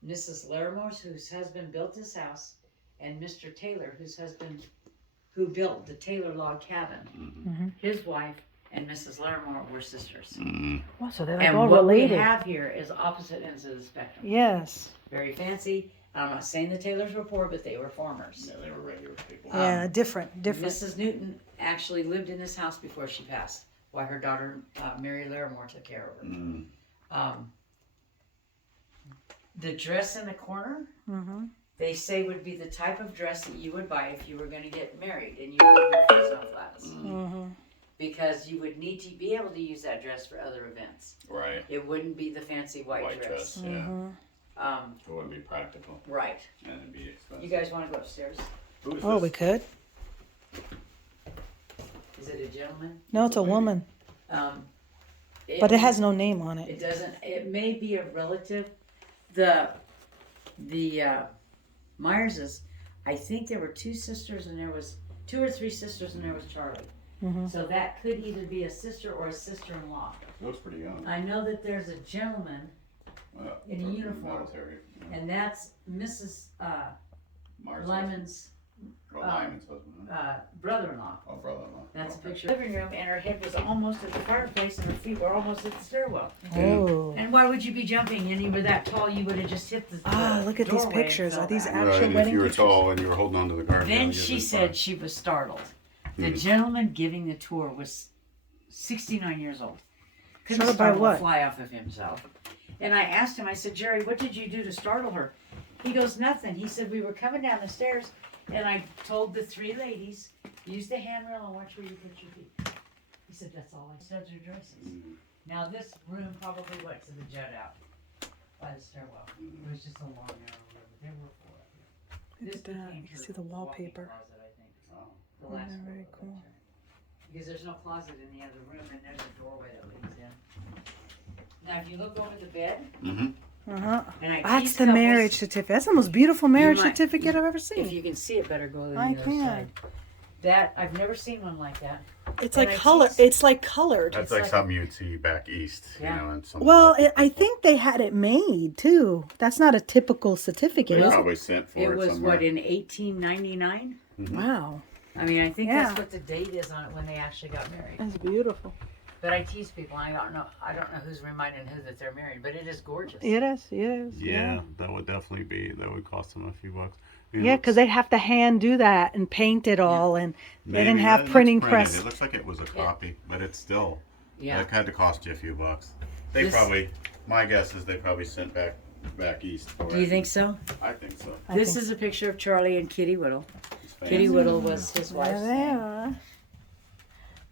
Mrs. Larimore, whose husband built this house, and Mr. Taylor, who built the Taylor log cabin. Mm-hmm. His wife and Mrs. Larimore were sisters. Wow, so they're like And all what related. we have here is opposite ends of the spectrum. Yes. Very fancy. I'm not saying the Taylors were poor, but they were farmers. Yeah, they were regular people. Yeah, different. Mrs. Newton actually lived in this house before she passed, while her daughter, Mary Larimore, took care of her. The dress in the corner, they say would be the type of dress that you would buy if you were going to get married and you lived in Fresno Flats. Because you would need to be able to use that dress for other events. Right. It wouldn't be the fancy white dress. Yeah. It wouldn't be practical. Right. And it'd be expensive. You guys want to go upstairs? Who is Oh, this? we could. Is it a gentleman? No, it's a woman. But it has no name on it. It doesn't. It may be a relative. The Myerses, I think there were 2 sisters and there was 2 or 3 sisters and there was Charlie. So that could either be a sister or a sister-in-law. Looks pretty young. I know that there's a gentleman in a uniform, Military. Yeah. and that's Mrs. Marge Lyman's Lyman's husband. Huh? brother-in-law. Oh, brother-in-law. That's a Okay. picture of the living room, and her head was almost at the fireplace, and her feet were almost at the stairwell. Oh. And why would you be jumping? And you were that tall, you would have just hit the Look at these doorway and pictures. fell Are these back. actual Right, if wedding you were pictures? tall and you were holding on to the guardrail. Then you'd she been said fine. she was startled. The gentleman giving the tour was 69 years old. Couldn't Startled by startle a what? fly off of himself. And I asked him, I said, Jerry, what did you do to startle her? He goes, nothing. He said, we were coming down the stairs, and I told the 3 ladies, use the handrail and watch where you put your feet. He said, that's all I said to her dresses. Now this room probably went to the jut out by the stairwell. It was just a long, narrow room. There were 4 up here. Look This at that. became You her see the walk-in wallpaper. closet, I think. Oh. The last Yeah, very photo cool. picture. Because there's no closet in the other room, and there's a doorway that leads in. Now, if you look over the bed, and I That's tease the couples, marriage certificate. That's the most beautiful marriage might- certificate I've ever If seen. you can see it, better go to the I other can. side. That I've never seen one like that. It's and like I color. tease- It's like colored. That's It's like like- something you'd see back east, Yeah. you know, and some. Well, I think they had it made too. That's not a typical certificate. they is it? probably sent for It it was somewhere. what, in 1899? Wow, I mean, I think Yeah. that's what the date is on it when they actually got married. that's beautiful. But I tease people. I don't know who's reminding who that they're married, but it is gorgeous. It is. It is. Yeah, that would definitely be. That would cost them a few bucks. Yeah, because they'd have to hand do that and paint it all, and they didn't Maybe have that printing looks printed. press. It looks like it was a copy, but it's still. Yeah. It had to cost you a few bucks. They This- probably. My guess is they probably sent back east. For Do it. you think so? I think so. I This think is a picture of Charlie and Kitty Whittle. It's fancy. Kitty Whittle was his There wife's they name. are.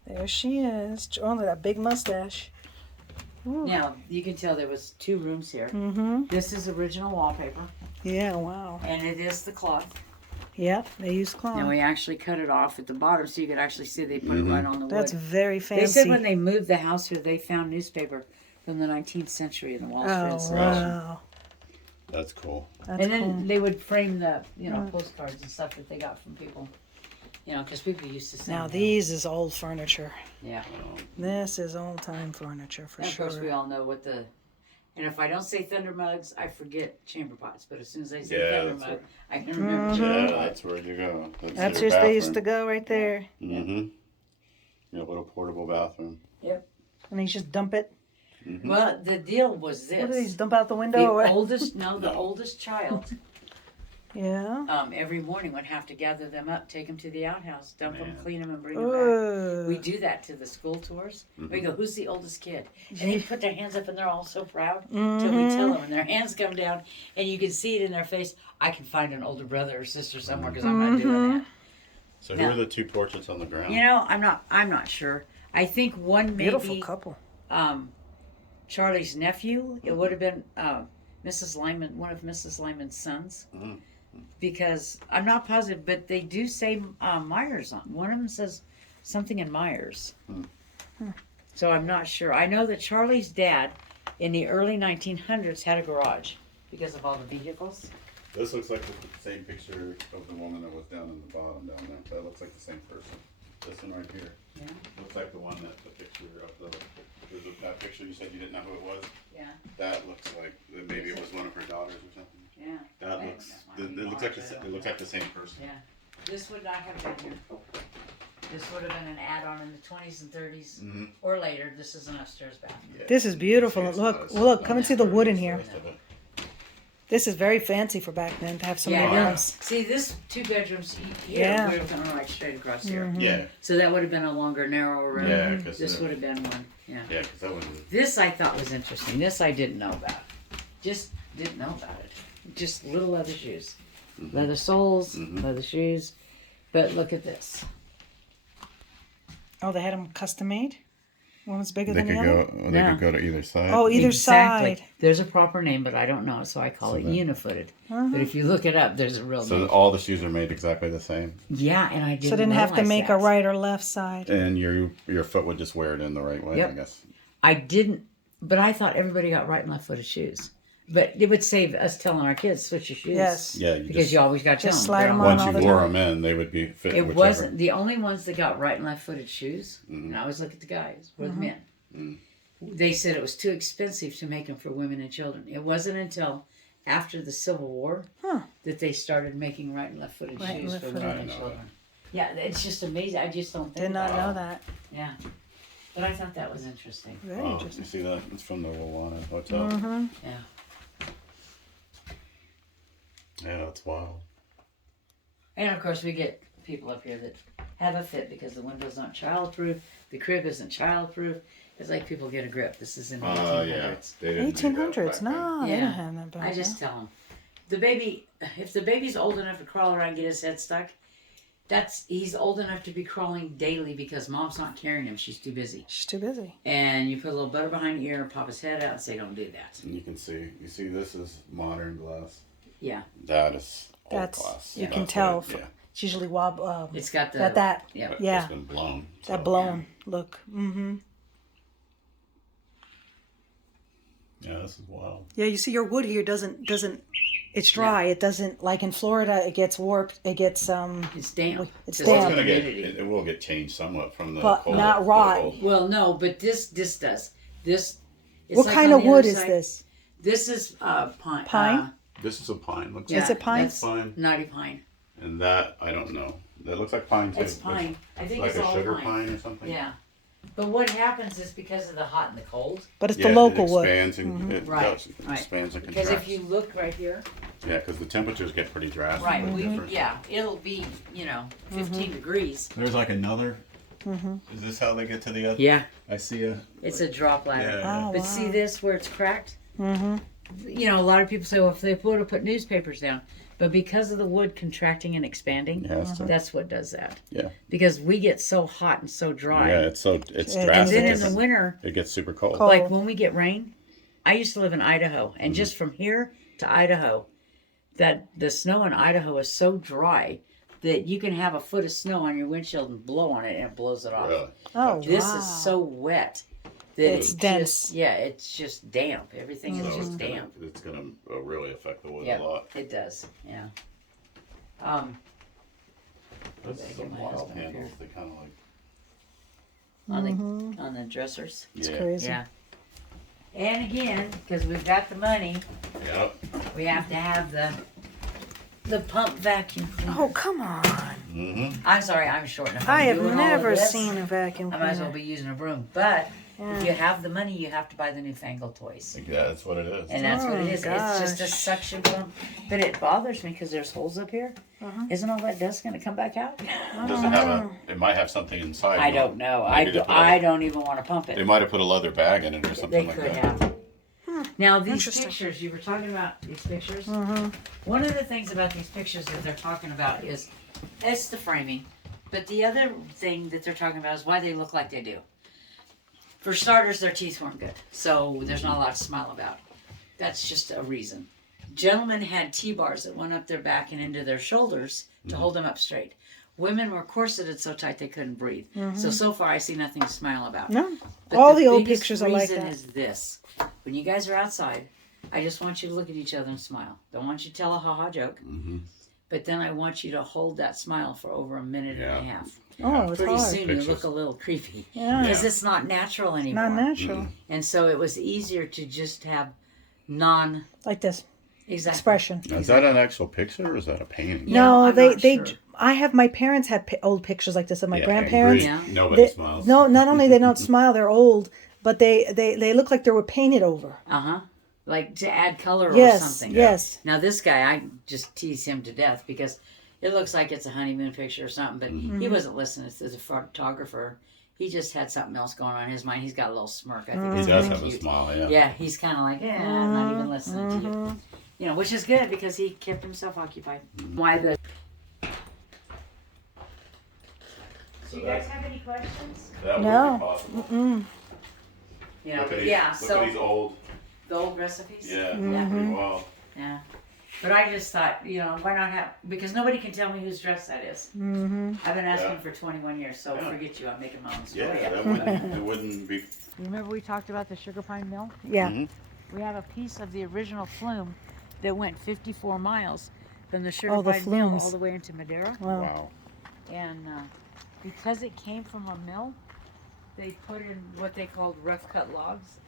There she is. Oh, look at that big mustache. Now, you can tell there was 2 rooms here. Mm-hmm. This is original wallpaper, Yeah. Wow. and it is the cloth. Yep. They use cloth. Now, we actually cut it off at the bottom so you could actually see they put it right on the wood. That's very fancy. They said when they moved the house here, they found newspaper from the 19th century in the Wall Street Oh installation. wow. That's cool. That's And then cool. they would frame the, postcards and stuff that they got from people. Because people used to send Now them. these is old furniture. Yeah. This is old time furniture for And of sure. course, we all know what the. And if I don't say thunder mugs, I forget chamber pots. But as soon as I say Yeah, thunder that's mug, right. I can remember. Mm-hmm. chamber Yeah, pot. that's where you go. That's your just they used to bathroom. go right there, Mm-hmm. Your little portable bathroom. and they just dump it. Mm-hmm. Well, the deal was this: What do these dump out the window? the or what? the oldest child, Yeah. every morning would have to gather them up, take them to the outhouse, dump them, Man. clean them, and bring them back. Ooh. We do that to the school tours. Mm-hmm. We go, "Who's the oldest kid?" And they put their hands up, and they're all so proud Mm-hmm. till we tell them, and their hands come down, and you can see it in their face. I can find an older brother or sister somewhere because I'm not doing that. So No. here are the 2 portraits on the ground. I'm not sure. I think one Beautiful maybe couple. Charlie's nephew. It would have been Mrs. Lyman, one of Mrs. Lyman's sons. Mhm. Because I'm not positive, but they do say Myers on. One of them says something in Myers. So I'm not sure. I know that Charlie's dad in the early 1900s had a garage because of all the vehicles. This looks like the same picture of the woman that was down in the bottom down there. That looks like the same person. This one right here. Yeah. Looks like the one that the picture of that picture you said you didn't know who it was. Yeah. That looks like maybe it was one of her daughters or something. Yeah. That looks. It looks like it looks like the same person. Yeah. This would not have been here. This would have been an add-on in the 20s and 30s or later. This is an upstairs bathroom. Yeah. This is beautiful. Look, look, come and see the wood in here. This is very fancy for back then to have so many rooms. See, this 2 bedrooms here, Yeah. we're going right straight across here. Yeah. So that would have been a longer, narrower room. Yeah, because This would have been one. Yeah. Yeah, because that one. This I thought was interesting. This I didn't know about. Just didn't know about it. Just little leather shoes. Leather soles, leather shoes. But look at this. Oh, they had them custom made? One was bigger They than the could other? go. They could go to either side. Oh, either Exactly. side. There's a proper name, but I don't know it, so I call it unifooted. But if you look it up, there's a real So name. all the shoes are made exactly the same, Yeah, and I didn't So didn't have to realize make that. a right or left side. and your foot would just wear it in the right way. Yep. I guess. I didn't, but I thought everybody got right and left footed shoes. But it would save us telling our kids, switch your shoes. Yes. Yeah, Because you always got to tell Just them. slide they're them all- on once all you the wore time. them in, they would be fit. It whichever. wasn't the only ones that got right and left footed shoes. And I always look at the guys or the men. They said it was too expensive to make them for women and children. It wasn't until after the Civil War that they started making right and left footed Right and shoes for left-footed. women I and know children. Yeah, it's just amazing. I just don't think Did not about know it. that. Yeah. But I thought that was interesting. Very Oh, interesting. you see that? It's from the Rwanda Hotel. Yeah. Yeah, that's wild. And of course, we get people up here that have a fit because the window's not childproof, the crib isn't childproof. It's like people get a grip. This is in the 1800s. They didn't do that 1800s. back No, they Yeah. didn't have that back I just then. tell them, the baby, if the baby's old enough to crawl around and get his head stuck, he's old enough to be crawling daily because mom's not carrying him. She's too busy. She's too busy. And you put a little butter behind the ear and pop his head out and say, don't do that. And you can see. You see, this is modern glass. Yeah. That is old That's glass. you can That's tell. what it- yeah. It's usually It's got the... that Yeah. But yeah. It's been blown. that so- blown look. Yeah, this is wild. Yeah, you see your wood here doesn't it's dry. It doesn't like in Florida it gets warped. It gets It's damp. It's Just damp. It's like gonna get. humidity. It will get changed somewhat from the But cold. not the rot. cold. Well, no, but this does. This... It's what like kind on of the wood other is side. this? This is pine. Pine? This is a pine. Looks Yeah, Is it pine? that's Pine. Knotty pine. And that I don't know. That looks like pine too. It's pine. I think Like it's a all sugar pine. pine or something. Yeah. But what happens is because of the hot and the cold. But it's Yeah, the local it wood. expands and it Right, does. It right. expands and Because contracts. if you look right here, Yeah, because the temperatures get pretty drastic. right, different. it'll be, 15 degrees. There's like another. Is this how they get to the other? Yeah. I see a. It's a drop ladder. Yeah. Oh, But wow. see this where it's cracked? A lot of people say, well, if they would have put newspapers down. But because of the wood contracting and expanding, It has to. that's what does that. Yeah. Because we get so hot and so dry. Yeah, it's And drastic. And then in the It's- winter, it gets super cold. Cold. like when we get rain, I used to live in Idaho, and just from here to Idaho, that the snow in Idaho is so dry that you can have a foot of snow on your windshield and blow on it, and it blows it off. Really. Oh, This wow. is so wet that It's dense. It's just damp. Everything is So just it's gonna, damp. it's gonna really affect the wood Yeah, a lot. it does. Yeah. This Better is get some my wild husband up handles. here. They kind of like. On the dressers. It's Yeah. crazy. Yeah. And again, because we've got the money, Yep. we have to have the pump vacuum cleaner. Oh, come on. Mm-hmm. I'm sorry, I'm short enough. I I'm have doing all of never this. seen a vacuum I might as well cleaner. be using a broom. But Yeah. if you have the money, you have to buy the newfangled toys. Yeah, that's what it is. And that's what Oh, it is. It's just a gosh. suction pump. But it bothers me because there's holes up here. Isn't all that dust going to come back out? Does it have a? It might have something inside. I though. don't know. Maybe they put I don't even want to pump They it. might have put a leather bag in it or They something like could that. have. Now, these Interesting. pictures, you were talking about these pictures. One of the things about these pictures that they're talking about is it's the framing. But the other thing that they're talking about is why they look like they do. For starters, their teeth weren't good. So there's not a lot to smile about. That's just a reason. Gentlemen had T-bars that went up their back and into their shoulders to hold them up straight. Women were corseted so tight they couldn't breathe. So far I see nothing to smile about. No. But All the old biggest pictures are like reason that. is this. When you guys are outside, I just want you to look at each other and smile. Don't want you to tell a ha-ha joke. Mm-hmm. But then I want you to hold that smile for over a minute and a half. Oh, it's pretty hard. soon you Pictures. look a little creepy. Yeah. Because it's not natural anymore. Not natural. And so it was easier to just have non Like this exactly. expression. Is that an actual picture or is that a painting? Yeah. No, I'm they not they. sure. I have my parents had old pictures like this of my Yeah, grandparents. angry. Yeah. Nobody They- smiles. No, not only they don't smile, they're old, but they look like they were painted over. Uh-huh. Like to add color or Yes, something. yes. Now this guy, I just tease him to death because it looks like it's a honeymoon picture or something, but Mm-hmm. he wasn't listening to the photographer. He just had something else going on in his mind. He's got a little smirk. I think He it's does really have a cute. smile, yeah. Yeah, he's kind of like, I'm not even listening to you. Mm-hmm. You know, which is good because he kept himself occupied. Why the... So Do you guys have any questions? That No. would be possible. Mm. You know, Look at but these, yeah, look so at these old. the old recipes. Yeah, Mm-hmm. pretty wild. Yeah. But I just thought, you know, why not have, because nobody can tell me whose dress that is. Mm-hmm. I've been asking Yeah. for 21 years, so Yeah. forget you, I'm making my own Yeah, story up. that wouldn't, it wouldn't be. You remember we talked about the Sugar Pine Mill? Yeah. Mhm. We have a piece of the original flume that went 54 miles from the Sugar Oh, the Pine Mill flumes. all the way into Madera. Wow. Wow. And because it came from a mill, they put in what they called rough cut logs.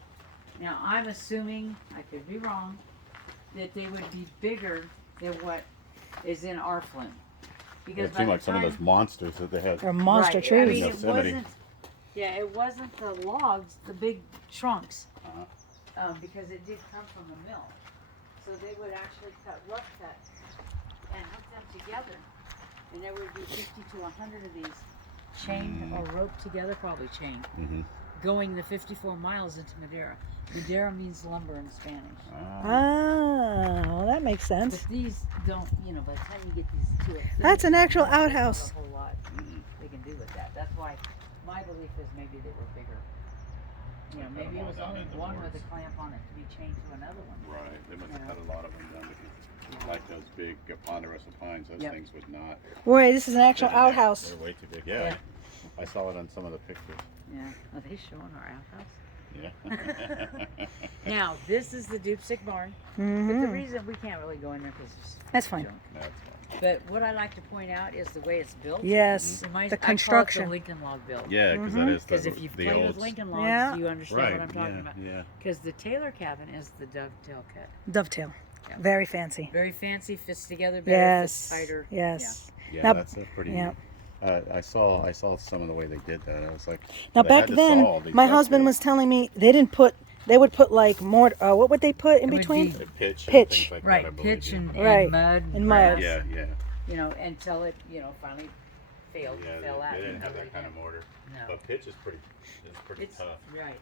Now I'm assuming, I could be wrong, that they would be bigger than what is in our flume. Because It by seemed the like some of time- those monsters that they had. They're monster Right, trees. I mean, it Yosemite. wasn't. Yeah, it wasn't the logs, the big trunks, Uh-huh. because it did come from a mill. So they would actually rough cut and hook them together, and there would be 50 to 100 of these chained or roped together, probably chained, Mhm. going the 54 miles into Madera. Madera means lumber in Spanish. Ah, well, that makes But sense. these don't, you know, by the time you get these to it, That's an actual there's not outhouse. A whole lot they can do with that. That's why my belief is maybe they were bigger. You know, Cut maybe them it was all down only into one with boards. a clamp on it to be chained to another one. Right. They must have Yeah. cut a lot of them down because, like those big Ponderosa pines, those Yep. things would not. Boy, this is an actual fit in there. outhouse. They're way too big. Yeah. I saw it on some of the pictures. Yeah. Are they showing our outhouse? Yeah. Now, this is the Dupstick Barn. But the Mm-hmm. reason we can't really go in there because it's That's fine. junk. That's fine. But what I like to point out is the way it's built. Yes, It reminds- the I call it construction. the Lincoln log build. Yeah, because that is Because the, if you've the played old. with Lincoln logs, Yeah. you understand Right. what I'm talking yeah. about. Yeah. Because the Taylor cabin is the dovetail cut. Dovetail. Yeah. Very fancy. Very fancy, fits together better, fits Yes. tighter. Yes. Yeah, Now- that's a pretty. yeah. I saw some of the way they did that. I was like, Now they back had to then, saw these my husband dovetails. was telling me they would put like more. What would they put in It would between? be- The pitch. And Pitch. things like Right, that, I believe, pitch yeah. and Right, mud. and mud. grass, Yeah, yeah. You know, until it, you know, finally failed, Yeah, fell out. they didn't and have that everything. kind of mortar. No. But pitch is pretty It's tough. right, right.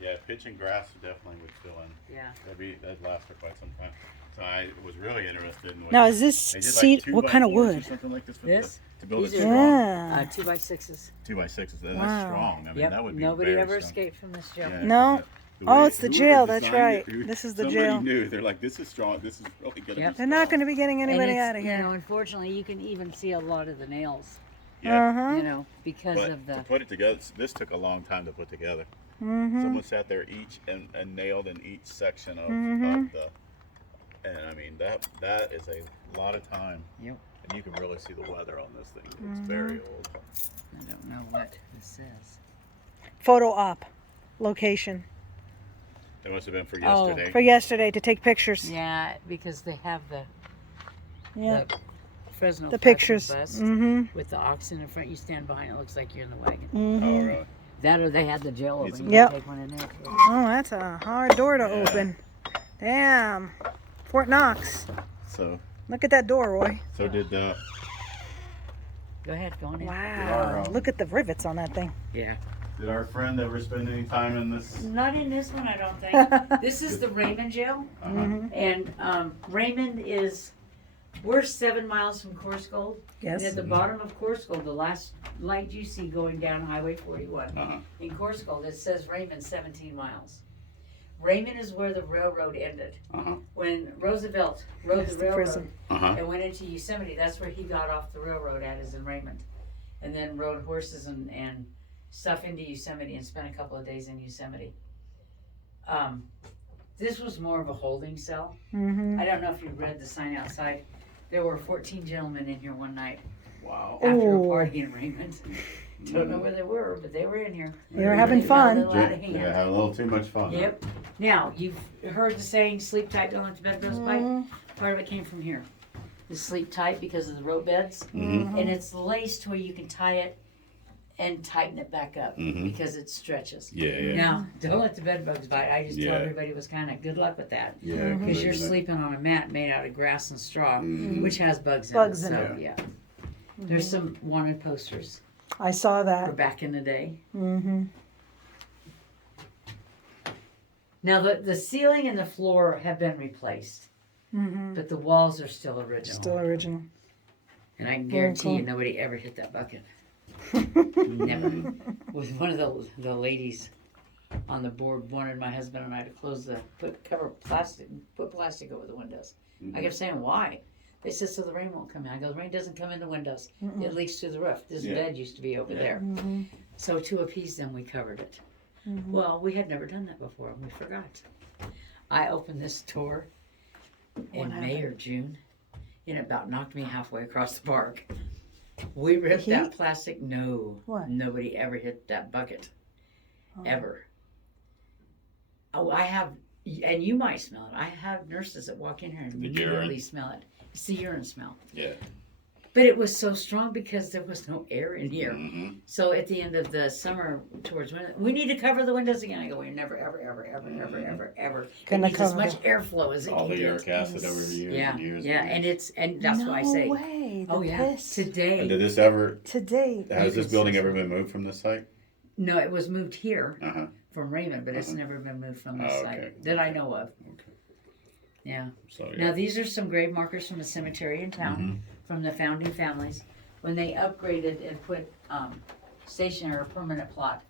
Yeah, pitch and grass definitely would fill in. Yeah. That'd last for quite some time. So I was really interested in. What Now is this they did like seat? 2 What by kind of 4s or wood? Something like this. This? To build it These are- strong. Yeah. 2x6s. 2x6s. That's Wow. strong. I mean, Yep. that would be Nobody very ever strong. escaped from this jail. Yeah, No. 'cause Oh, way- it's the whoever jail, that's designed right. it, who- This is the somebody jail. knew. They're like, this is strong. This is really going to Yep. be They're not going to strong. be getting And anybody it's, out of You here. know, unfortunately, you can even see a lot of the nails. Yeah. Uh-huh. You know, because But of to the. put it together, this took a long time to put together. Mm-hmm. Someone sat there each and nailed in each section of Mhm. the. And I mean that is a lot of time. Yep. And you can really see the weather on this thing. It's Mm-hmm. very old. I don't know what this says. Photo op location It must have been for Oh. yesterday. for yesterday to take pictures. Yeah, because they have the Yeah. the Fresno The passenger pictures. bus Mm-hmm. with the oxen in front. You stand behind it, looks like you're in the wagon. Mm-hmm. Oh, really? That or they had the jail open. It's- You Yep. can take one in there. Too. Oh, that's a hard door to Yeah. open. Damn. Fort Knox. So Look at that door, Roy. did Go ahead, go on in. Wow. Look at the rivets on that thing. Yeah. did our friend ever spend any time in this? Not in this one, I don't think. This is the Raymond jail. Uh-huh. Mm-hmm. And Raymond is, we're 7 miles from Coarse Gold. Yes. And at the bottom of Coarse Gold, the last light you see going down Highway 41, Uh-huh. in Coarse Gold, it says Raymond 17 miles. Raymond is where the railroad ended. Uh-huh. When Roosevelt rode That's the the railroad prison. Uh-huh. and went into Yosemite, that's where he got off the railroad at, is in Raymond. And then rode horses and stuff into Yosemite and spent a couple of days in Yosemite. This was more of a holding cell. Mm-hmm. I don't know if you read the sign outside. There were 14 gentlemen in here one night Wow. after a Ooh. party in Raymond. Don't know where they were, but they were in here. They were having They fun. held it out of Yeah, hand. have a little too much fun. Yep. Now, you've heard the saying, sleep tight, don't let the bed rust bite? Mhm. Part of it came from here. The sleep tight because of the rope beds. Mm-hmm. And it's laced to where you can tie it and tighten it back up Mhm. because it stretches. Yeah, yeah. Now, don't let the bed bugs bite. I just Yeah. told everybody it was kind of good luck with that. Yeah. Because you're sleeping on a mat made out of grass and straw, Mhm. which has bugs in Bugs it. in So, it. yeah. There's some wanted posters I saw for that. back in the day. Mm-hmm. Now, the ceiling and the floor have been replaced, Mm-hmm. but the walls are still original. Still original. And I can Very guarantee you cool. nobody ever hit that bucket. Never. With one of the ladies on the board wanted my husband and I to put plastic over the windows. I kept saying, why? They said so the rain won't come in. I go, the rain doesn't come in the windows. It leaks through the roof. This Yeah. bed used to be over there. Mm-hmm. So to appease them, we covered it. Mhm. Well, we had never done that before, and we forgot. I opened this door in What May or happened? June, and it about knocked me halfway across the park. We ripped Heat? that plastic. No, What? nobody ever hit that bucket, Oh. ever. Oh, I have, and you might smell it. I have nurses that walk in here and The immediately urine? smell it. It's the urine smell. Yeah. But it was so strong because there was no air in here. Mm-hmm. So at the end of the summer, towards winter, we need to cover the windows again. I go, we're never, ever, ever, ever, ever, ever, ever. It Gonna needs as cover much airflow as it All can the get. uric acid over the years Yeah, and years. yeah, and years. and that's why I say, No way. The oh yeah, piss. And today. did this ever? To date. Has You this can building see ever some- been moved from this site? No, it was moved here Uh huh. from Raymond, but it's Uh-huh. never been moved from this Oh, site okay. that I know of. Okay. Yeah. So yeah. Now these are some grave markers from the cemetery in town, Mhm. from the founding families, when they upgraded and put stationary or permanent plot.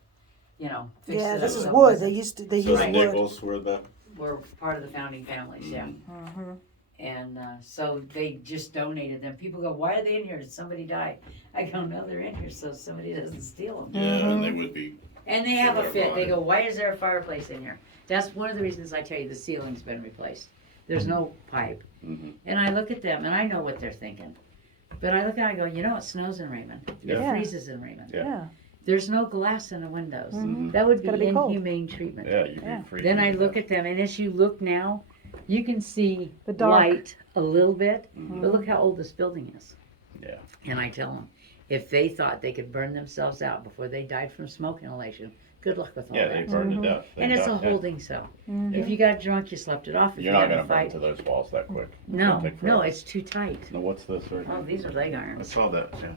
You know, fixed Yeah, it this up is so it wood. wasn't- They used So wood. the nickels were the. were part of the founding families, yeah. Mm-hmm. And so they just donated them. People go, why are they in here? Did somebody die? I go, no, they're in here so somebody doesn't steal them. Yeah, and they would be. And they have a Sure, fit. They right. go, why is there a fireplace in here? That's one of the reasons I tell you the ceiling's been replaced. There's no pipe. Mm-hmm. And I look at them and I know what they're thinking. But I look at it and I go, you know, it snows in Raymond. Yeah. It freezes in Raymond. Yeah. Yeah. There's no glass in the windows. Mhm. That would be Gotta be cold. inhumane treatment. Yeah, you'd Yeah. be freezing. Then I to look death. at them, and as you look now, you can see The dark. light a little bit, Mhm. but look how old this building is. Yeah. And I tell them, if they thought they could burn themselves out before they died from smoke inhalation, good luck with all Yeah, they that. burned to death. They And it's a ducked, yeah. holding cell. Mhm. If you got drunk, you slept it off. If You're you not had gonna a burn fight, to those walls that quick. no, It'll take no, forever. it's too tight. No, what's this right Oh, here? these are leg I irons, saw that. Yeah.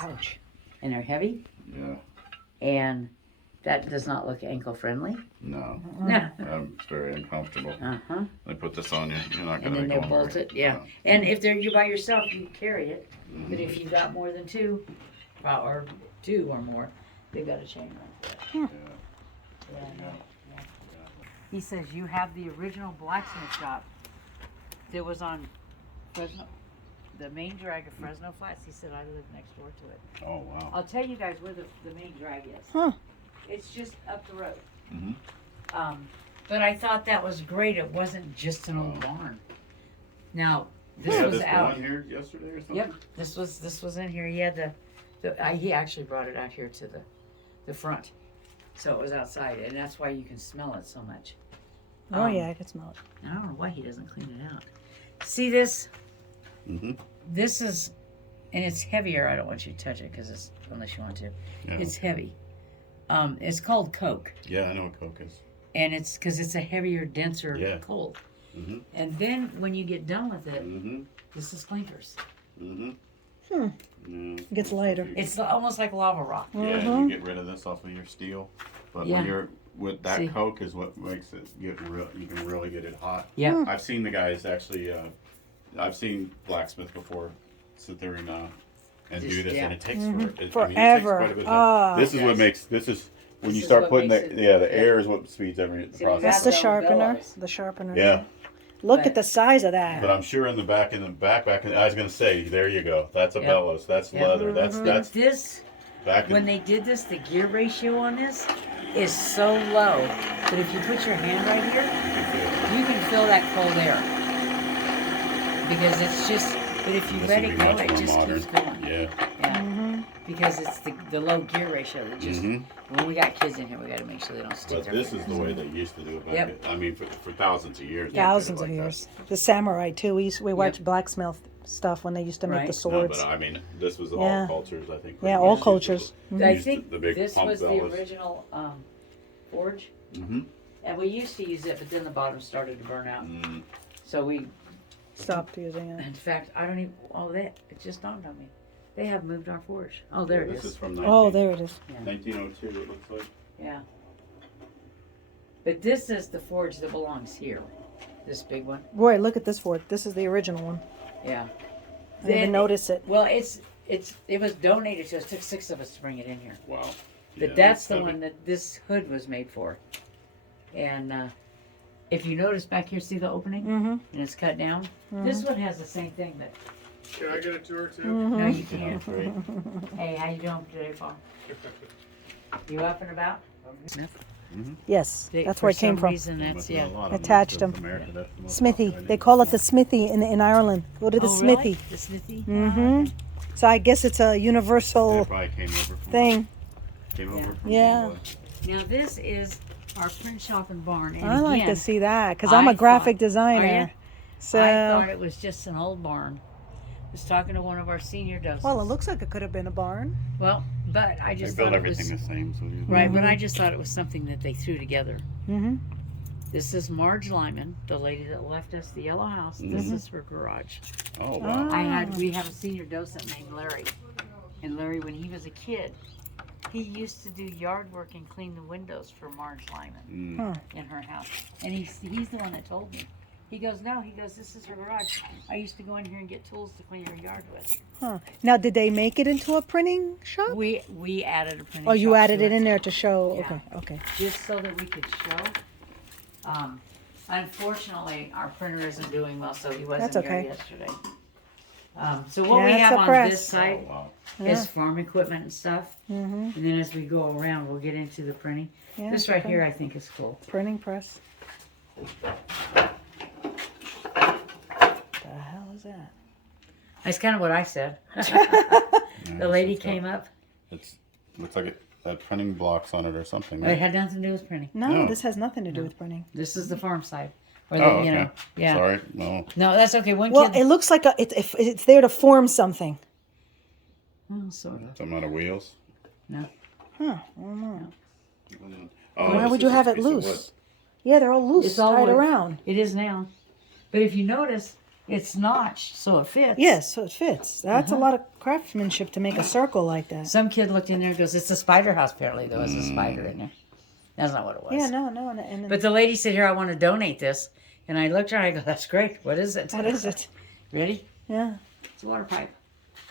Ouch. and they're heavy, Yeah. and that does not look ankle friendly. No. No. It's very uncomfortable. Uh huh. They put this on you. You're not And gonna then go they're anywhere. bolted, yeah. And if you're by yourself, you carry it. But if you got more than two, or two or more, they've got a chain right there. Yeah. Yeah, I know. Yeah. He says you have the original Blacksmith Shop that was on Fresno, the main drag of Fresno Flats. He said I live next door to it. Oh wow. I'll tell you guys where the main drag is. Huh. It's just up the road. Mhm. But I thought that was great. It wasn't just an old barn. Now this Yeah, was this out. one here yesterday or something. Yep, this was in here. He had he actually brought it out here to the front, so it was outside, and that's why you can smell it so much. Oh yeah, I can smell it. I don't know why he doesn't clean it out. See this? Mm-hmm. This is, and it's heavier. I don't want you to touch it because it's unless you want to. Yeah. It's heavy. It's called coke, Yeah, I know what Coke is. and it's because it's a heavier, denser Yeah. coal. Mm-hmm. And then when you get done with it, Mm-hmm. this is clinkers. Mm-hmm. Hmm. Yeah. It gets lighter. It's almost like lava rock. Yeah, Mhm. you get rid of this off of your steel, but Yeah. when you're with that See. Coke is what makes it get real. You can really get it hot. Yeah. I've seen the guys actually. I've seen blacksmiths before sit there and do Just- this, yeah. and it takes Mhm. it takes Forever. quite a bit of Ah. this is what Yes. makes this is when This you is start what putting makes the it- the yeah. air is what speeds the So you process. That's got the those sharpener. bellows. The sharpener. Yeah, Look But- at the size of that. but I'm sure in the back I was gonna say there you go. That's a Yeah. bellows. That's Yeah. leather. That's But this, back in when they did this, the gear ratio on this is so low that if you put your hand right here, you can feel that cold air. Because it's just, But if you This let would it be go, much it more just modern. keeps going. Yeah. Yeah. Because it's the low gear ratio that just, when we got kids in here, we got to make sure they don't stick But their this is fingers. the way they used to do it back. Yep. I mean, for thousands of years. they did it Thousands of like that. years. The samurai too. We watched blacksmith stuff when they used to make Right. the No, swords. but I mean, this was Yeah. all cultures, I think. Yeah, pretty all much. cultures. Used I to- think the big this pump was the bellows. original forge. Mm-hmm. And we used to use it, but then the bottom started to burn out. Mm. So we, Stopped using it. in fact, I don't even, it just dawned on me. They have moved our forge. Oh, there it This is is. from Oh, there it is. 1902, it looks like. Yeah. But this is the forge that belongs here. This big one. Boy, look at this forge. This is the original one. Yeah. I didn't even notice it. Well, it was donated to us. It took 6 of us to bring it in here. Wow. But Yeah, that's the heavy. one that this hood was made for. And if you notice back here, see the opening? Mm-hmm. And it's cut down. This one has the same thing, but Can I get a tour too? no, you Yeah, can't. great. Hey, how you doing today, Paul? You up and about? Yes, that's For where it came some from. reason, that's, Must be yeah. a lot of Attached them. them. America, that's the most Smithy. popular They name. call it the Smithy in Ireland. Go to the Oh, Smithy. really? The smithy? Mm-hmm. So I guess it's a They universal probably came over from, thing. Came over from Yeah. England. Now this is our print shop and barn. And I like again, to see that because I'm I a graphic thought- designer. Are ya? So, I thought it was just an old barn. I was talking to one of our senior docents. well, it looks like it could have been a barn. Well, but I They just built thought it was everything the same. So you- right. But I just thought it was something that they threw together. Mm-hmm. This is Marge Lymon, the lady that left us the yellow house. This Mhm. is her garage. Oh, wow. We have a senior docent named Larry, and Larry, when he was a kid, he used to do yard work and clean the windows for Marge Lymon Mm. Huh. in her house. And he's the one that told me. He goes, this is her garage. I used to go in here and get tools to clean her yard with. Huh. Now, did they make it into a printing shop? We added a printing Oh, you shop added to it in there to show. Yeah. Okay, okay. just so that we could show. Unfortunately, our printer isn't doing well, so he wasn't That's here okay. yesterday. So what we Yeah, it's have a on press. this site Oh, wow. Yeah. is farm equipment and stuff. Mm-hmm. And then as we go around, we'll get into the printing. Yeah, This right okay. here, I think, is cool. Printing press. The hell is that? That's kind of what I said. Yeah, The lady it's came got- up. It's looks like it had printing blocks on it or something. It had nothing to do with printing. No, No. this has nothing to do with printing. This is the farm side. Or Oh, the, you okay. know, yeah. Sorry. No. No, that's okay. One Well, kid. it looks like it's there to form something. Oh, sort of. Some out of wheels. Huh? I don't know. Oh, Why this would you is a have it piece of wood. loose? Yeah, they're all loose, It's all tied wood. around. It is now. But if you notice, it's notched, so it fits. Yes, so it fits. That's a lot of craftsmanship to make a circle like that. Some kid looked in there and goes, it's a spider house, apparently. There was a spider in there. That's not what it was. Yeah, no, and But the lady said, here, I want to donate this. And I looked at her and I go, that's great. What is it? what is it? Ready? Yeah. It's a water pipe.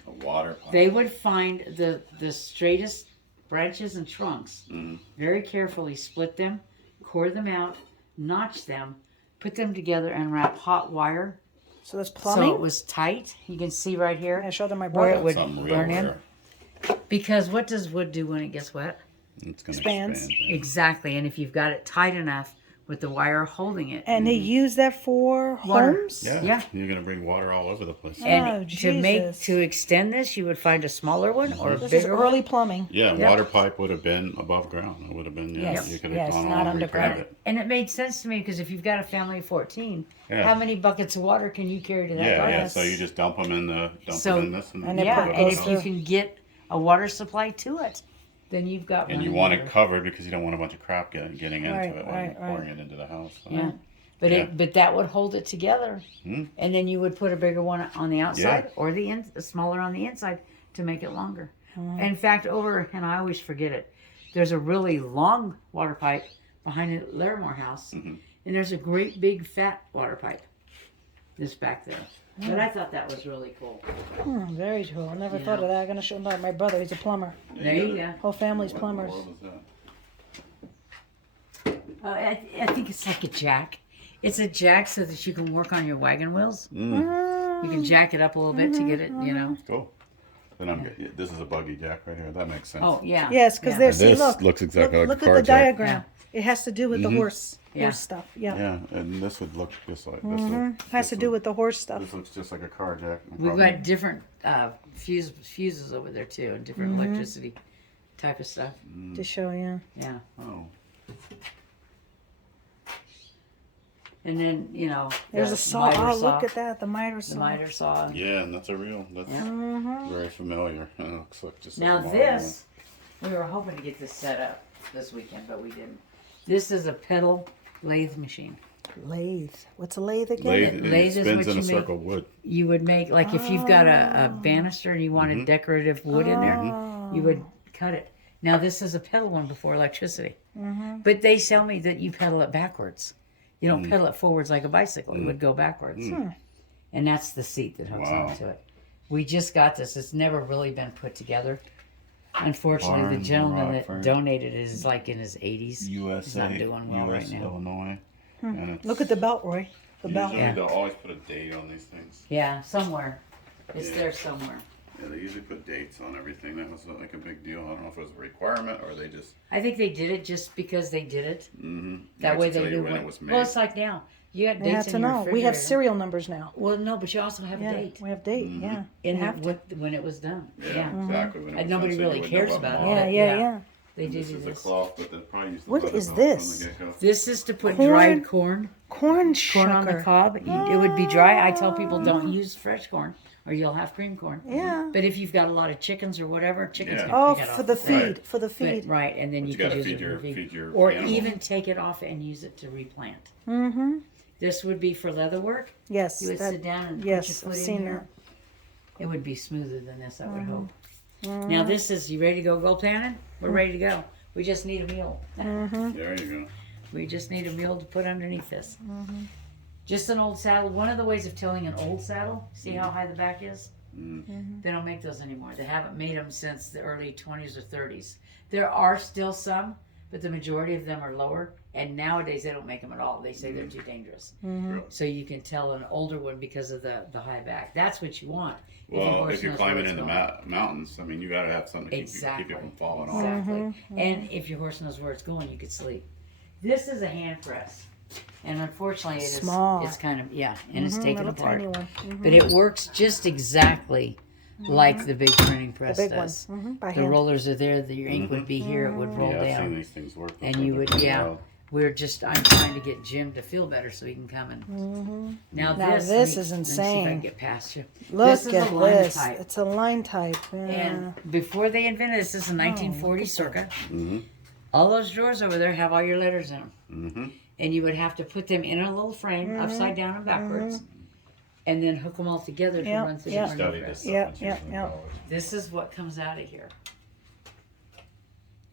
A water pipe. They would find the straightest branches and trunks, Mm. very carefully split them, core them out, notch them, put them together, and wrap hot wire. So that's So plumbing. it was tight. You can see right here I showed them my where brother. it would Something real burn in. rare. Because what does wood do when it gets wet? It's gonna Expands. expand. Yeah. Exactly. And if you've got it tight enough with the wire holding it, And they use that for Water. homes. Yeah. Yeah. You're gonna bring water all over the place. and Oh, Jesus. to extend this, you would find a smaller one or a This is bigger early one. plumbing. Yeah, Yep. water pipe would have been above ground. It would have been, yeah, Yes, you could have yes, gone not on and repaired underground. it. And it made sense to me because if you've got a family of 14, Yeah. how many buckets of water can you carry to that Yeah, garden? yeah. So you just dump them in the So- them in this, and, and it Yeah, put- and goes if you through. can get a water supply to it, then you've got and one you in want your- it covered because you don't want a bunch of crap getting into Right, it when right, you're pouring it into the house. So. Yeah. But Yeah. but that would hold it together. Hmm. And then you would put a bigger one on the outside or a smaller on the inside to make it longer. In fact, and I always forget it, there's a really long water pipe behind the Larimore house. Mhm. And there's a great big fat water pipe just back there. But I thought that was really cool. Very cool. I never Yeah. thought of that. I'm gonna show my brother. He's a plumber. There you go. Whole family's What in the plumbers. world is that? I think it's like a jack. It's a jack so that you can work on your wagon wheels. Mm, You can jack it up a little bit to get it, you know. cool. Then this is a Buggy Jack right here. That makes sense. Oh, yeah. Yes, because yeah. there's, see, This look. looks exactly like a look car at the jack. diagram. It has to do with the horse stuff. Yeah. Yeah, and this would look just like this. Has to do with the horse stuff. This looks just like a car jack. We've got different fuses over there too, and different electricity type of stuff. To show, yeah. Yeah. Oh. And then, you know, There's the a saw. miter Oh, saw. look at that. The miter The saw. miter saw. Yeah, and that's very familiar. It looks like just Now like a modern this, we were hoping to get this set up this weekend, but we didn't. This is a pedal lathe machine. Lathe. What's a lathe again? Lathe, Lathe it is spins what in you a make. circle wood. You would make, like if you've got a banister and you wanted decorative wood in there, you would cut it. Now this is a pedal one before electricity. But they tell me that you pedal it backwards. You don't pedal it forwards like a bicycle. It would go backwards. And that's the seat that hooks onto it. We just got this. It's never really been put together. Unfortunately, Barn, the gentleman that Rockford. donated it is like in his 80s. USA, He's not doing well US, right now. Illinois. And it's, Look at the belt, Roy. The belt. usually Yeah. they'll always put a date on these things. Yeah, somewhere. It's Yeah. there somewhere. Yeah, they usually put dates on everything. That was like a big deal. I don't know if it was a requirement or they just. I think they did it just because they did it. That Like way to tell they you knew when when. it was made. Well, it's like now. You got They have dates to in your know. We have refrigerator. serial numbers now. Well, no, but you also have a Yeah, date. we have date. Yeah. In You have to. when it was done. Yeah, exactly. When it And was nobody done, so you really would cares know what about it. model. Yeah, but yeah, yeah. They And did this do is this. a cloth, but they'll probably use the What leather is belt this? from the get-go. This is to put Corn? dried corn Corn on the shucker. cob. It would be dry. I tell people don't use fresh corn or you'll have cream corn. Yeah. But if you've got a lot of chickens or whatever, chickens Yeah. can Oh, pick it for off. the feed. Right. For the But- feed. right, and then But you you could gotta use feed it your- for feed. feed your Or animals. even take it off and use it to replant. Mm-hmm. This would be for leather work. Yes. You would that- sit down and yes, put your I've foot seen in here. It would be smoother than this, I would hope. Now this is, you ready to go gold panning? We're ready to go. We just need a mule. There you go. We just need a mule to put underneath this. Just an old saddle. One of the ways of telling an old saddle, see how high the back is? They don't make those anymore. They haven't made them since the early 20s or 30s. There are still some, but the majority of them are lower. And nowadays they don't make them at all. They say they're too dangerous. Really. So you can tell an older one because of the high back. That's what you want. Well, if you're knows climbing where in the it's going. mountains, I mean, you gotta have something to keep Exactly. you from falling off. Exactly. And if your horse knows where it's going, you could sleep. This is a hand press. And unfortunately it is Small. it's kind of and it's taken Little apart. tiny one. But it works just exactly like the big printing The press big one. does. By The hand. rollers are there, your ink would be here, it would roll Yeah, I've seen down. these things work. And before. you would They're wild. I'm trying to get Jim to feel better so he can come in. Now Now this, this let is me see if I can insane. get past you. Look this is at a line this. type. It's a line type. Yeah. And before they invented this is in 1940 circa. All those drawers over there have all your letters in them. And you would have to put them in a little frame, upside down and backwards, and then hook them all together to Yep, run through yep. the Study printing this. press. Yeah, That's yeah, usually yeah. college. This is what comes out of here.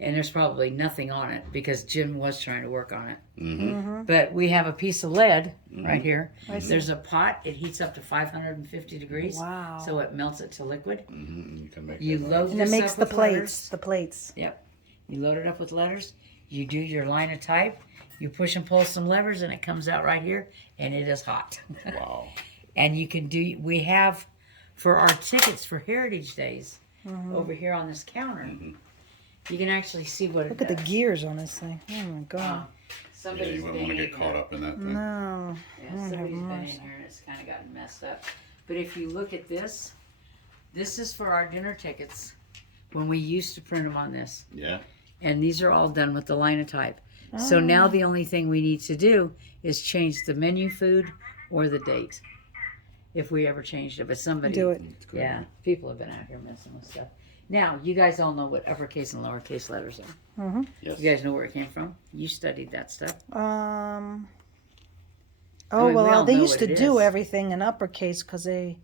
And there's probably nothing on it because Jim was trying to work on it. But we have a piece of lead right here. There's a pot. It heats up to 550 degrees. Wow. So it melts it to liquid. You can make You that load And this it makes up the with plates. letters. The plates. Yep. You load it up with letters. You do your line of type. You push and pull some levers and it comes out right here. And it is hot. Wow. And you can do, we have for our tickets for Heritage Days over here on this counter. You can actually see what Look it at the does. gears on this thing. Oh my god. Yeah, Somebody's you wouldn't been want to in get caught here. up in that thing. No. Yeah, somebody's been in here and it's kind of gotten messed up. But if you look at this, this is for our dinner tickets when we used to print them on this. Yeah. And these are all done with the linotype. So now the only thing we need to do is change the menu food or the date. If we ever changed it, but somebody Do it. Yeah, people have been out here messing with stuff. Now, you guys all know what uppercase and lowercase letters are. Yes. You guys know where it came from? You studied that stuff. Oh mean, we well, all they know used what to it do is. everything in uppercase because they,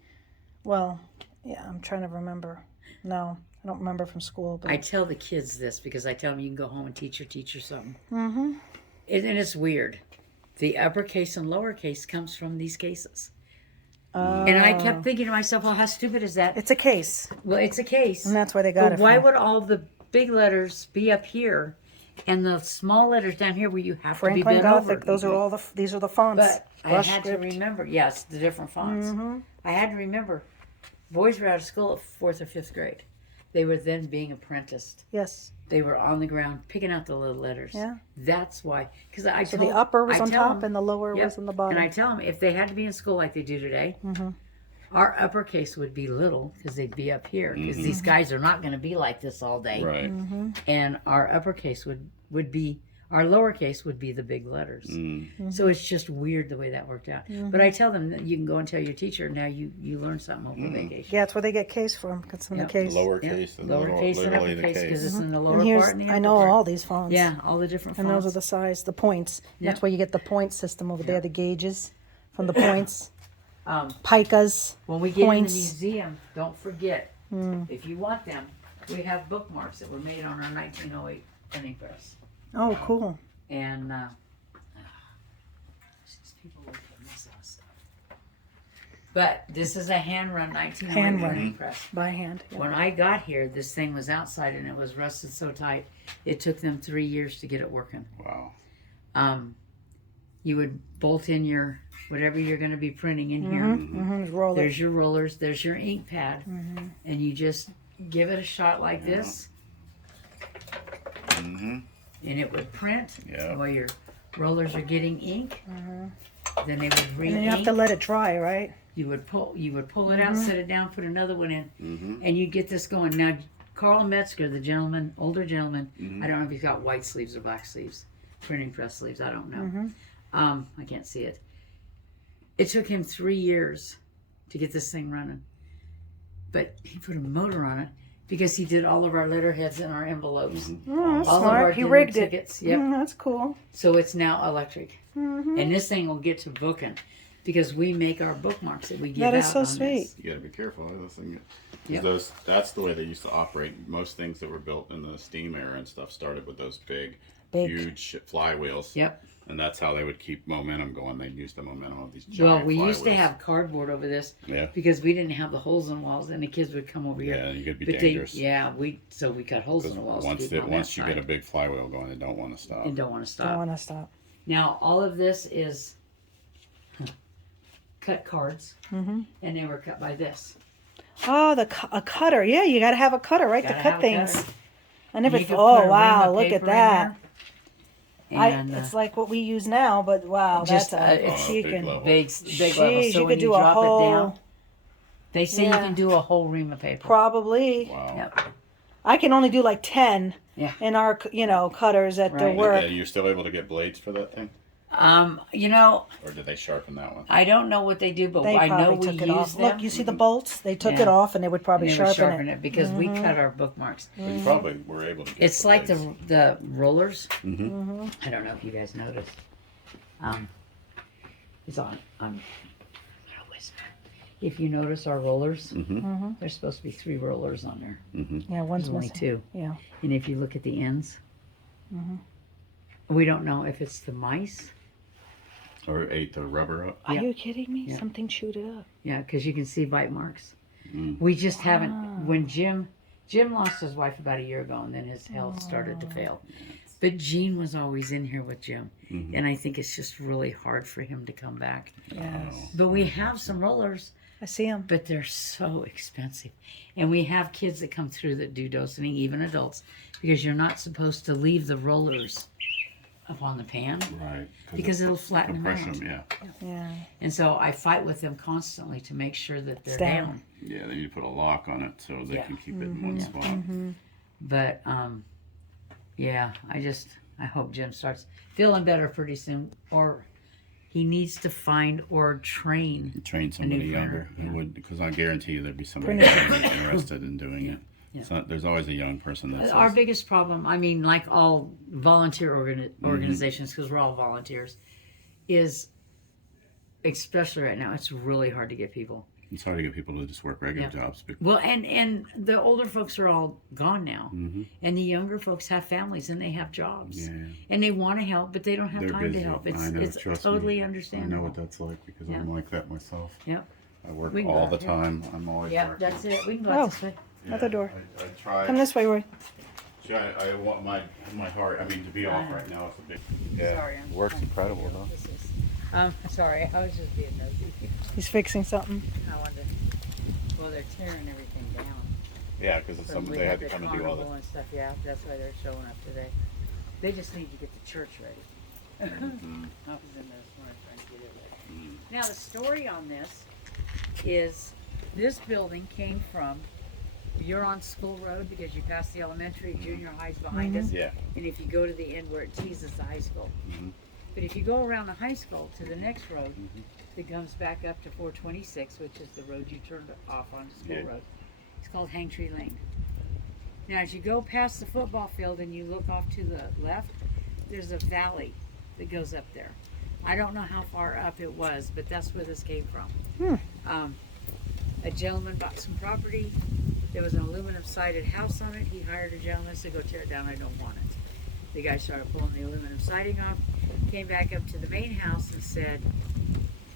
well, yeah. I'm trying to remember. No, I don't remember from school. But I tell the kids this because I tell them you can go home and teach your teacher something. And it's weird. The uppercase and lowercase comes from these cases. And I kept thinking to myself, well, how stupid is that? it's a case, Well, it's a case. and that's where they got But it why from. would all the big letters be up here and the small letters down here where you have to be Franklin bent over? Gothic. Those are all the. These are the fonts. But I Brush had script. to remember, yes, the different fonts. I had to remember boys were out of school at 4th or 5th grade. They were then being apprenticed. Yes. They were on the ground picking out the little letters. Yeah. That's why. Because So the upper was on top and the lower Yep. was on the bottom. And I tell them if they had to be in school like they do today, our uppercase would be little because they'd be up here. Because these guys are not going to be like this all day. Right. And our uppercase would be, our lowercase would be the big letters. So it's just weird the way that worked out. But I tell them that you can go and tell your teacher, now you learn something over vacation. Yeah, that's where they get case from. Because from Yep. the case. Lowercase and Lowercase and literally the uppercase because case. it's in the lower And here's, part and the upper I know part. all these fonts. Yeah, all the different And fonts. those are the size, the points. Yeah. That's where you get the point system over there, the gauges from the points. Um, Picas. when we get in Points. the museum, don't forget, if you want them, we have bookmarks that were made on our 1908 printing press. Oh, cool. And these people look at this kind of stuff. But this is a hand-run 1908 Hand-run. printing press. By hand. Yeah. When I got here, this thing was outside and it was rusted so tight, it took them 3 years to get it working. Wow. You would bolt in your, whatever you're going to be printing in here. Roll it. There's your rollers, there's your ink pad, and you just give it a shot like this, and it would print Yeah. while your rollers are getting ink. Then they would re-ink. And then you have to let it dry, right? You would pull it out, set it down, put another one in, and you get this going. Now, Carl Metzger, the gentleman, older gentleman, I don't know if he's got white sleeves or black sleeves, printing press sleeves, I don't know. I can't see it. It took him 3 years to get this thing running. But he put a motor on it because he did all of our letterheads and our envelopes. Oh, that's All of our smart. He dinner rigged it. tickets. Yep. That's cool. So it's now electric. And this thing will get to booking because we make our bookmarks that we give out. That is so on sweet. this. You got to be careful of this thing. 'Cause Yep. that's the way they used to operate. Most things that were built in the steam era and stuff started with those big. Huge flywheels. Yep. And that's how they would keep momentum going. They'd use the momentum of these giant Well, we used to flywheels. have cardboard over this Yeah. because we didn't have the holes in the walls, and the kids would come over here. Yeah, you could be But dangerous. so we cut holes in 'Cause the walls. to once keep them on that once you get a side. big flywheel going, they don't want to stop. and don't want to stop. Don't want to stop. Now, all of this is cut cards, and they were cut by this. Oh, a cutter. Yeah, you got to have a cutter, right? Gotta to have cut a things. cutter. I never. You could Oh, put a wow! ream of Look at paper in that. there, and, It's like what we use now, but wow, just, that's it's you big can. level. big Jeez, level. So you when could do you a drop it down, whole. they say Yeah. you can do a whole ream of paper. Probably. Wow. Yep. I can only do like 10 Yeah. in our, cutters at the Right. work. You're still able to get blades for that thing, You know, or did they sharpen that one? I don't know what they do, but They I know probably we took it use off. them. Look, you see the bolts? They took Yeah. it off, and they would probably and they would sharpen it. because we cut our bookmarks. Well, you probably were able to. Get It's like blades. the rollers. Mm-hmm. I don't know if you guys noticed. It's on. I'm gonna whisper. If you notice our rollers, there's supposed to be 3 rollers on there. Yeah, one's There's only missing. 2. Yeah. And if you look at the ends, we don't know if it's the mice. Or ate the rubber up. Are Yeah. you kidding me? Yeah. Something chewed it up. Yeah, because you can see bite marks. We just haven't. When Jim lost his wife about a year ago, and then his health started to fail. But Gene was always in here with Jim, and I think it's just really hard for him to come back. Yes. But we have some rollers, I see them. but they're so expensive. And we have kids that come through that do dosing, even adults, because you're not supposed to leave the rollers up on the pan Right. because it'll flatten them Compress out. them, yeah. Yeah. And so I fight with them constantly to make sure that they're Down. down. Yeah, they need to put a lock on it so they Yeah. can keep it in one spot. But yeah, I hope Jim starts feeling better pretty soon, or he needs to find or train. Train somebody younger printer, who would, because I guarantee you there'd be somebody who's interested in doing it. Yeah. So there's always a young person that Our says, biggest problem, I mean, like all volunteer organizations, because we're all volunteers, is especially right now, it's really hard to get people. it's hard to get people to just work regular jobs. Well, and the older folks are all gone now, and the younger folks have families and they have jobs, Yeah. and they want to help, but they don't have They're time busy. to help. It's I know, it's trust totally me. I understandable. know what that's like because I'm like that myself. Yep. I work We can all go the out here. time. I'm always Yeah, working. that's it. We can go Oh. out this way. Another door. I try. Come this way, Roy. See, I want my heart. I mean, to be off right now. It's a big. Yeah. Sorry, I'm Work's incredible, though. This is, sorry, I was just being nosy. He's fixing something. I wanted to Well, they're tearing everything down. Yeah, because When we they had had to the come and do all carnival this. and stuff. Yeah, that's why they're showing up today. They just need to get the church ready. Mhm. I was in there this morning trying to get it ready. Mhm. Now the story on this is this building came from, you're on School Road because you passed the elementary, junior high's behind us. Yeah. And if you go to the end where it teases the high school. Mhm. But if you go around the high school to the next road, Mhm. that comes back up to 426, which is the road you turned off on School Yeah. Road. It's called Hang Tree Lane. Now as you go past the football field and you look off to the left, there's a valley that goes up there. I don't know how far up it was, but that's where this came from. A gentleman bought some property. There was an aluminum sided house on it. He hired a gentleman to go tear it down. I don't want it. The guy started pulling the aluminum siding off, came back up to the main house and said,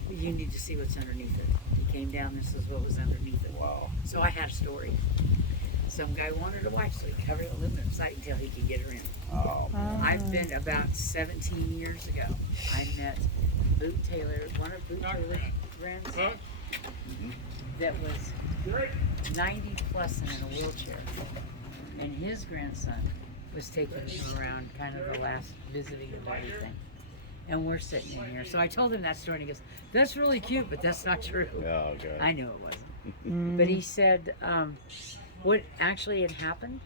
you need to see what's underneath it. He came down, this is what was underneath it. Wow. So I had a story. Some guy wanted a wife, so he covered it with aluminum siding until he could get her in. Oh. I've been about 17 years ago. I met Boot Taylor, one of Boot Taylor's grandsons, that was 90 plus and in a wheelchair. And his grandson was taking him around kind of the last visiting and everything. And we're sitting in here. So I told him that story and he goes, that's really cute, but that's not true. Oh, God. I knew it wasn't. But he said, what actually had happened,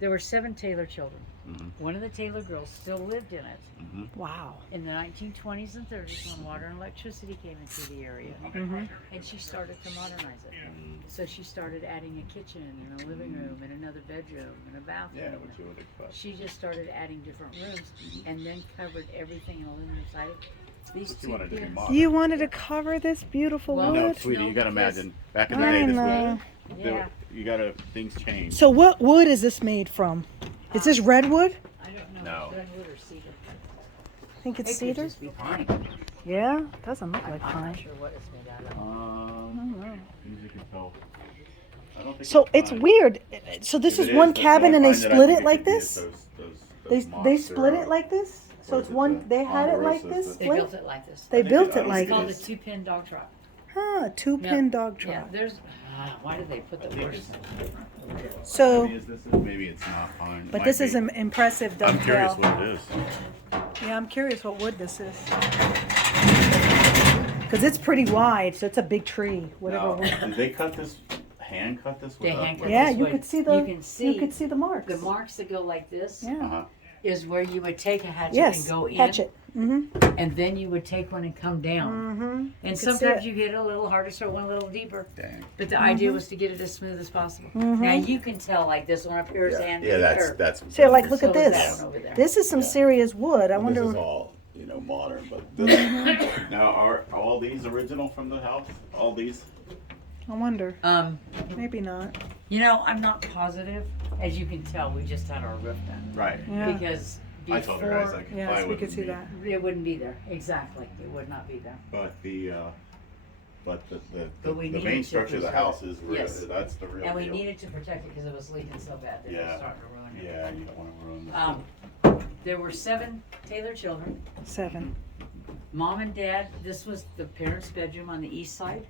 there were 7 Taylor children. Mhm. One of the Taylor girls still lived in it Mhm. Wow. in the 1920s and 30s when water and electricity came into the area. And she started to modernize it. So she started adding a kitchen and a living room and another bedroom and a bathroom. Yeah, which would expect. She just started adding different rooms and then covered everything in aluminum siding. These You two wanted to be kids. modern. You wanted to cover this beautiful Well, No, wood? sweetie, No, you gotta because- imagine. Back in the I day, this know. was, Yeah. you gotta, things change. So what wood is this made from? Is this redwood? I don't know. No. Redwood or cedar. I think it's It could cedar. just be pine. Yeah, doesn't look I'm like not pine. sure what it's made out of. Music and tell. I don't think So it's fine. weird. So this If is it one the cabin and only they fine that I split think it like could be is this? those They moss split or, it like this? So what it's is it, one, the they had it like Ponderosas this that- They split? built it like this. They I think built it- I it don't like It's called a this. 2-pin dog trot. Huh, 2-pin dog Yeah, trot. there's. Why did they put the think worst? So, Maybe it's not pine. It but might this is be. an impressive I'm curious dovetail. what it is. Yeah, I'm curious what wood this is. Because it's pretty wide, so it's a big tree. Whatever Now, wood. did they cut this, hand cut this? They without- hand cut Yeah, this you way. could see the You can see you could see the marks. the marks that go like this Yeah. Uh-huh. is where you would take a hatchet Yes. and go in, Hatchet. Mm-hmm. and then you would take one and come down. Mm-hmm. And see sometimes it. you get a little harder, so one a little deeper. Dang. But the idea was to get it as smooth as possible. Mhm. Now you can tell like this one up here is hand. Yeah, that's curved. that's. So like, look So at is this. that one over there. This is some Yeah. serious wood. I This wonder. is all modern, but this, now are all these original from the house? All these? I wonder. Maybe not. You know, I'm not positive. As you can tell, we just had our roof done Right. Yeah. because I told her guys before like Yes, we could see that. it wouldn't be there. Exactly, it would not be there. But the But we the needed main to structure of the preserve house it. is real. Yes. That's the real And we deal. needed to protect it because it was leaking so bad that it was Yeah. starting to ruin it. Yeah, you don't want to ruin this. There were 7 Taylor children. 7. Mom and Dad, this was the parents' bedroom on the east side.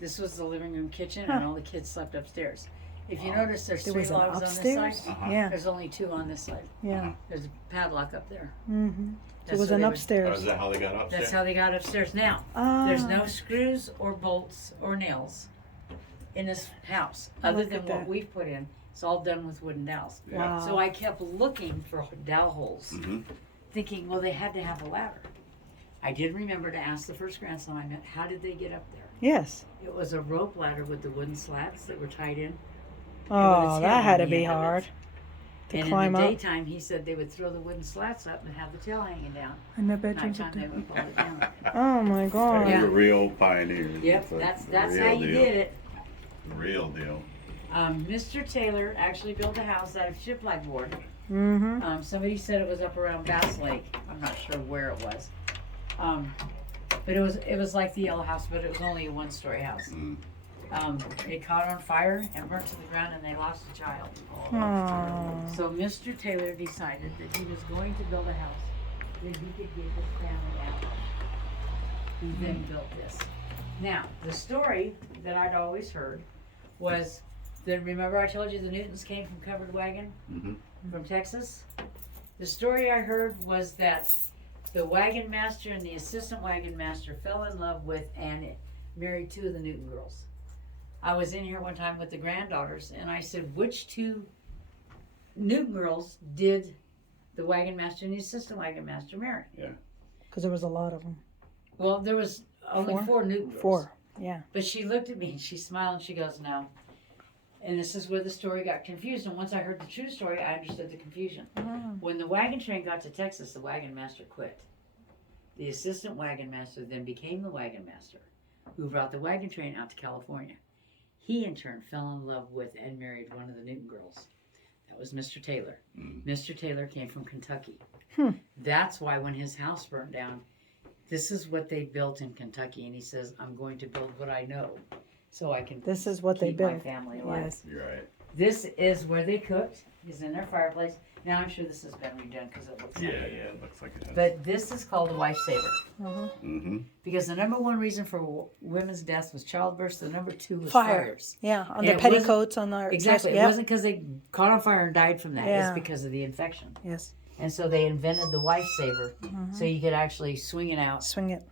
This was the living room kitchen, and Huh. all the kids slept upstairs. If you notice, there's There 3 was an logs on this upstairs. side. Uh-huh. Yeah. There's only 2 on this side. Yeah. There's a padlock up there. Mm-hmm. So That's it was where an they would- Oh, upstairs. is that how they got upstairs? That's how they got upstairs. Now, Ah. there's no screws or bolts or nails in this house, other Look than at what that. we've put in. It's all done with wooden dowels. Yeah. Wow. So I kept looking for dowel holes, Mm-hmm. thinking, well, they had to have a ladder. I did remember to ask the first grandson I met, how did they get up there? Yes. It was a rope ladder with the wooden slats that were tied in. Oh, tail that on had to the be end of it. hard to And climb in the up. daytime, he said they would throw the wooden slats up and have the tail hanging down. In the bedrooms. Nighttime, they would pull it down. Oh my God. Yeah. You're real pioneers. Yep, It's that's real how you deal. did it. Real deal. Mr. Taylor actually built a house out of shiplap board. Mm-hmm. Somebody said it was up around Bass Lake. I'm not sure where it was. But it was like the yellow house, but it was only a 1-story house. Mm. It caught on fire and burnt to the ground, and they lost a child. Oh. So Mr. Taylor decided that he was going to build a house that he could get his family out of. He then built this. Now, the story that I'd always heard was remember I told you the Newtons came from Covered Wagon Mm-hmm. from Texas? The story I heard was that the wagon master and the assistant wagon master fell in love with and married two of the Newton girls. I was in here one time with the granddaughters, and I said, which two Newton girls did the wagon master and the assistant wagon master marry? Yeah. Because there was a lot of them. Well, there was only four Newton girls. 4, yeah. But she looked at me and she smiled and she goes, no. And this is where the story got confused. And once I heard the true story, I understood the confusion. Oh. When the wagon train got to Texas, the wagon master quit. The assistant wagon master then became the wagon master, who brought the wagon train out to California. He, in turn, fell in love with and married one of the Newton girls. That was Mr. Taylor. Mr. Taylor came from Kentucky. That's why when his house burned down, this is what they built in Kentucky. And he says, I'm going to build what I know so I can This is what they keep my built. family alive. Yes. You're right. This is where they cooked. Is in their fireplace. Now I'm sure this has been redone because it looks Yeah, like yeah, it. it looks like it has. But this is called a wife saver. Mm-hmm. Because the number one reason for women's deaths was childbirth. The number two was Fire. fires. Yeah, on And their it wasn't- petticoats, on their Exactly. chest. It Yep. wasn't because they caught on fire and died from that. Yeah. It's because of the infection. Yes. And so they invented the wife saver so you could actually swing it out. Swing it.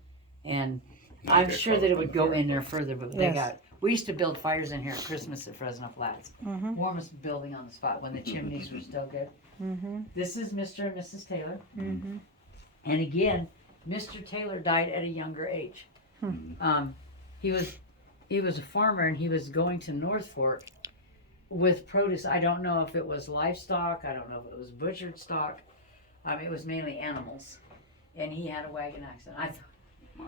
And Not I'm get sure caught that it up in would the go fire. in there further, but they Yes. got. We used to build fires in here at Christmas at Fresno Flats. Mm-hmm. Warmest building on the spot when the chimneys were still good. Mm-hmm. This is Mr. and Mrs. Taylor. Mm-hmm. And again, Mr. Taylor died at a younger age. He was a farmer and he was going to North Fork with produce. I don't know if it was livestock. I don't know if it was butchered stock. It was mainly animals. And he had a wagon accident.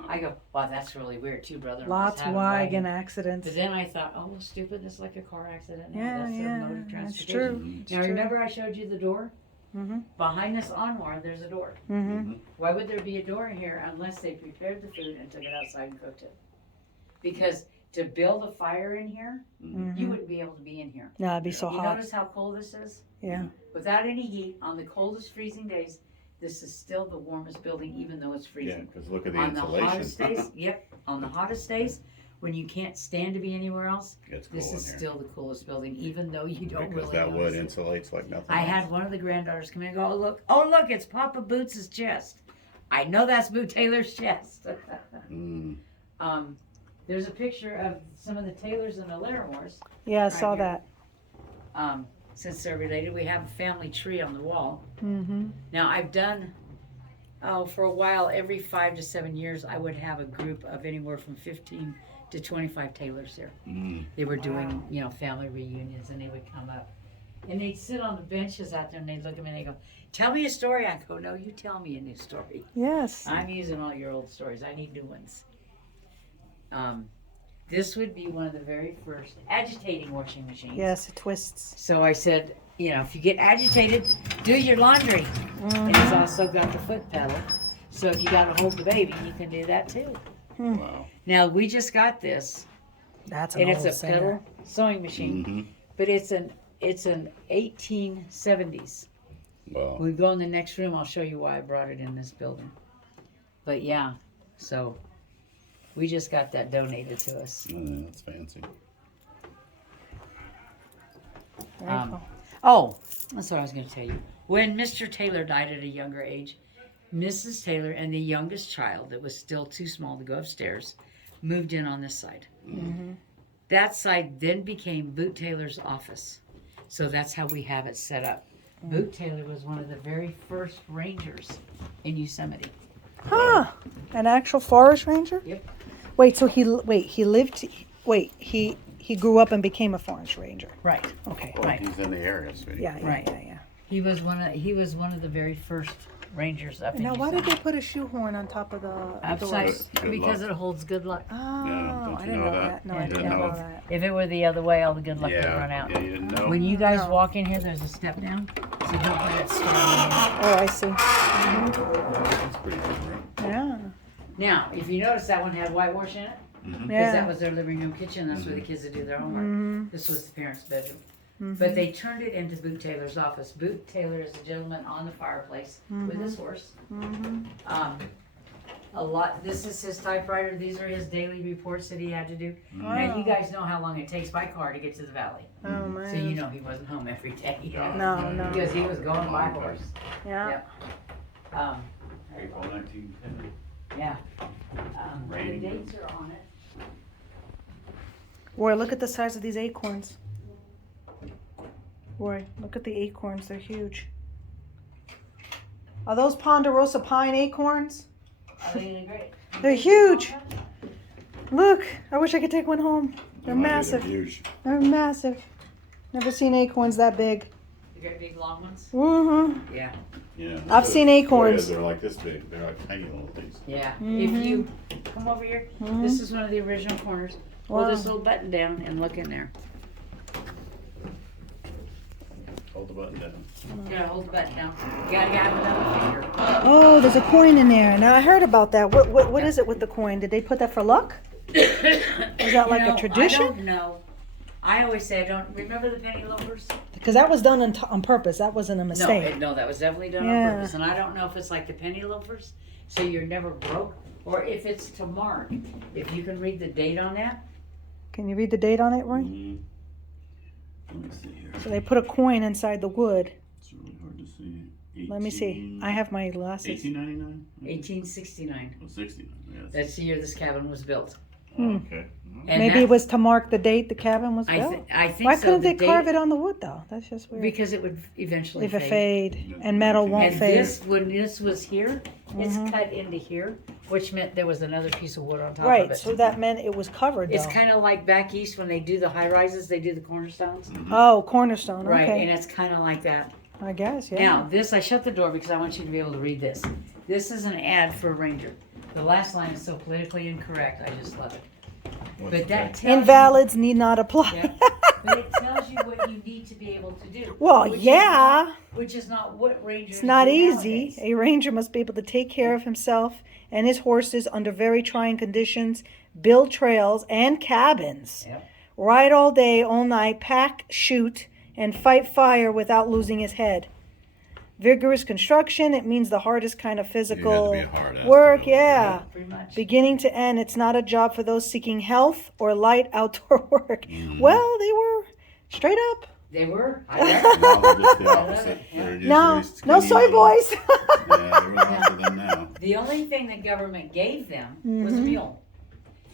I go, wow, that's really weird. Two brothers. Lots of wagon accidents. But then I thought, oh, well, stupid. That's like a car accident. Now. Yeah, That's yeah, a mode of that's transportation. true. It's Now, true. remember I showed you the door? Mm-hmm. Behind this armoire, there's a door. Mm-hmm. Why would there be a door in here unless they prepared the food and took it outside and cooked it? Because to build a fire in here, you wouldn't be able to be in here. No, it'd be so You hot. notice how cold this is? Yeah. Without any heat, on the coldest freezing days, this is still the warmest building, even though it's Yeah, freezing. because look at the On the insulation. hottest days, on the hottest days, when you can't stand to be anywhere else, It's cool this in is here. still the coolest building, even though you don't Because really that wood notice it. insulates like nothing I else. had one of the granddaughters come in and go, oh look, it's Papa Boots' chest. I know that's Boo Taylor's chest. There's a picture of some of the Taylors and the Larimores. Yeah, I saw here. that. Since they're related, we have a family tree on the wall. Mm-hmm. Now I've done, for a while, every 5 to 7 years, I would have a group of anywhere from 15 to 25 Taylors here. They were doing, family reunions, and they would come up. And they'd sit on the benches out there, and they'd look at me and they go, tell me a story. I go, no, you tell me a new story. Yes. I'm using all your old stories. I need new ones. This would be one of the very first agitating washing machines. Yes, it twists. So I said, if you get agitated, do your laundry. And it's also got the foot pedal. So if you got to hold the baby, you can do that too. Wow. Now, we just got this. That's an And old it's a singer. pedal sewing machine. But it's an 1870s. Wow. We go in the next room. I'll show you why I brought it in this building. But yeah, so we just got that donated to us. That's fancy. Very cool. Oh, that's what I was going to tell you. When Mr. Taylor died at a younger age, Mrs. Taylor and the youngest child, that was still too small to go upstairs, moved in on this side. That side then became Boot Taylor's office. So that's how we have it set up. Boot Taylor was one of the very first rangers in Yosemite. Huh. An actual forest ranger? Yep. Wait, so he grew up and became a forest ranger. Right. Okay. Well, Right. he's in the area, sweetie. Yeah, yeah, Right. yeah. He was one of the very first rangers up in Now, why did Yosemite. they put a shoehorn on top of the Upside, doors? Good because luck. it holds good luck. Oh, don't I you didn't know know that? that. No, You I didn't didn't know know? that. If it were the other way, all the good luck would run out. Yeah, you didn't know. When you guys No. walk in here, there's a step down, so don't let it start. Oh, I see. That's pretty good, right? Yeah. Now, if you notice, that one had whitewash in it, because Yeah. that was their living room kitchen. That's where the kids would do their homework. Mhm. This was the parents' bedroom. But they turned it into Boot Taylor's office. Boot Taylor is a gentleman on the fireplace with his horse. a lot. This is his typewriter. These are his daily reports that he had to do. Now Wow. you guys know how long it takes by car to get to the valley, Oh man. so you know he wasn't home every day. No, no. Because he was going by horse. Yeah. April 1910. Yeah. The Raining. dates are on it. Roy, look at the size of these acorns. Roy, look at the acorns. They're huge. Are those Ponderosa pine acorns? Are they any great? They're huge. Look, I wish I could take one home. They're They're massive. huge. They're massive. Never seen acorns that big. The great big long ones? Mm-hmm. Yeah. Yeah. I've seen acorns. They're like this big. They're like tiny little things. Yeah. Mhm. If you come over here, this is one of the original corners. Pull Wow. this little button down and look in there. Hold the button down. You gotta hold the button down. You gotta have another finger. Oh, there's a coin in there. Now I heard about that. What is it with the coin? Did they put that for luck? Is that like a tradition? I don't know. I always say I don't remember the penny loafers. Because that was done on purpose. That wasn't a mistake. No, that was definitely done Yeah. on purpose. And I don't know if it's like the penny loafers, so you're never broke, or if it's to mark. If you can read the date on that. Can you read the date on it, Roy? Mm-hmm. Let me see here. So they put a coin inside the wood. It's really hard to see. Let me see. I have my glasses. 1899? 1869. Oh, 69. Yes. That's the year this cabin was built. Hmm. Okay. And Maybe that- it was to mark the date the cabin was built. I think Why so. couldn't The they carve date- it on the wood though? That's just weird. Because it would eventually If it fade. fade and metal won't And fade. this, when this was here, it's Mhm. cut into here, which meant there was another piece of wood on top of Right, it. so that meant it was covered though. It's kind of like back east when they do the high rises, they do the cornerstones. Oh, cornerstone. Right, Okay, and it's kind of like that. I guess. Yeah. Now, this, I shut the door because I want you to be able to read this. This is an ad for a Ranger. The last line is so politically incorrect, I just love it. What's But that the tells Invalids need not apply. Yeah. But it tells you what you need to be able to do. Well, which is yeah. not- which is not what Rangers It's not do easy. nowadays. A ranger must be able to take care of himself and his horses under very trying conditions, build trails and cabins, Yep. ride all day, all night, pack, shoot, and fight fire without losing his head. Vigorous construction, it means the hardest kind of physical be a hard ass work, to build, yeah. Pretty much. Beginning to end, it's not a job for those seeking health or light outdoor work. Mhm. Well, they were straight up. They were. I Now they're just the opposite. They're just No, really no skinny soy little- boys. Yeah, they're lots of them now. The only thing the government gave them was a Mhm. mule.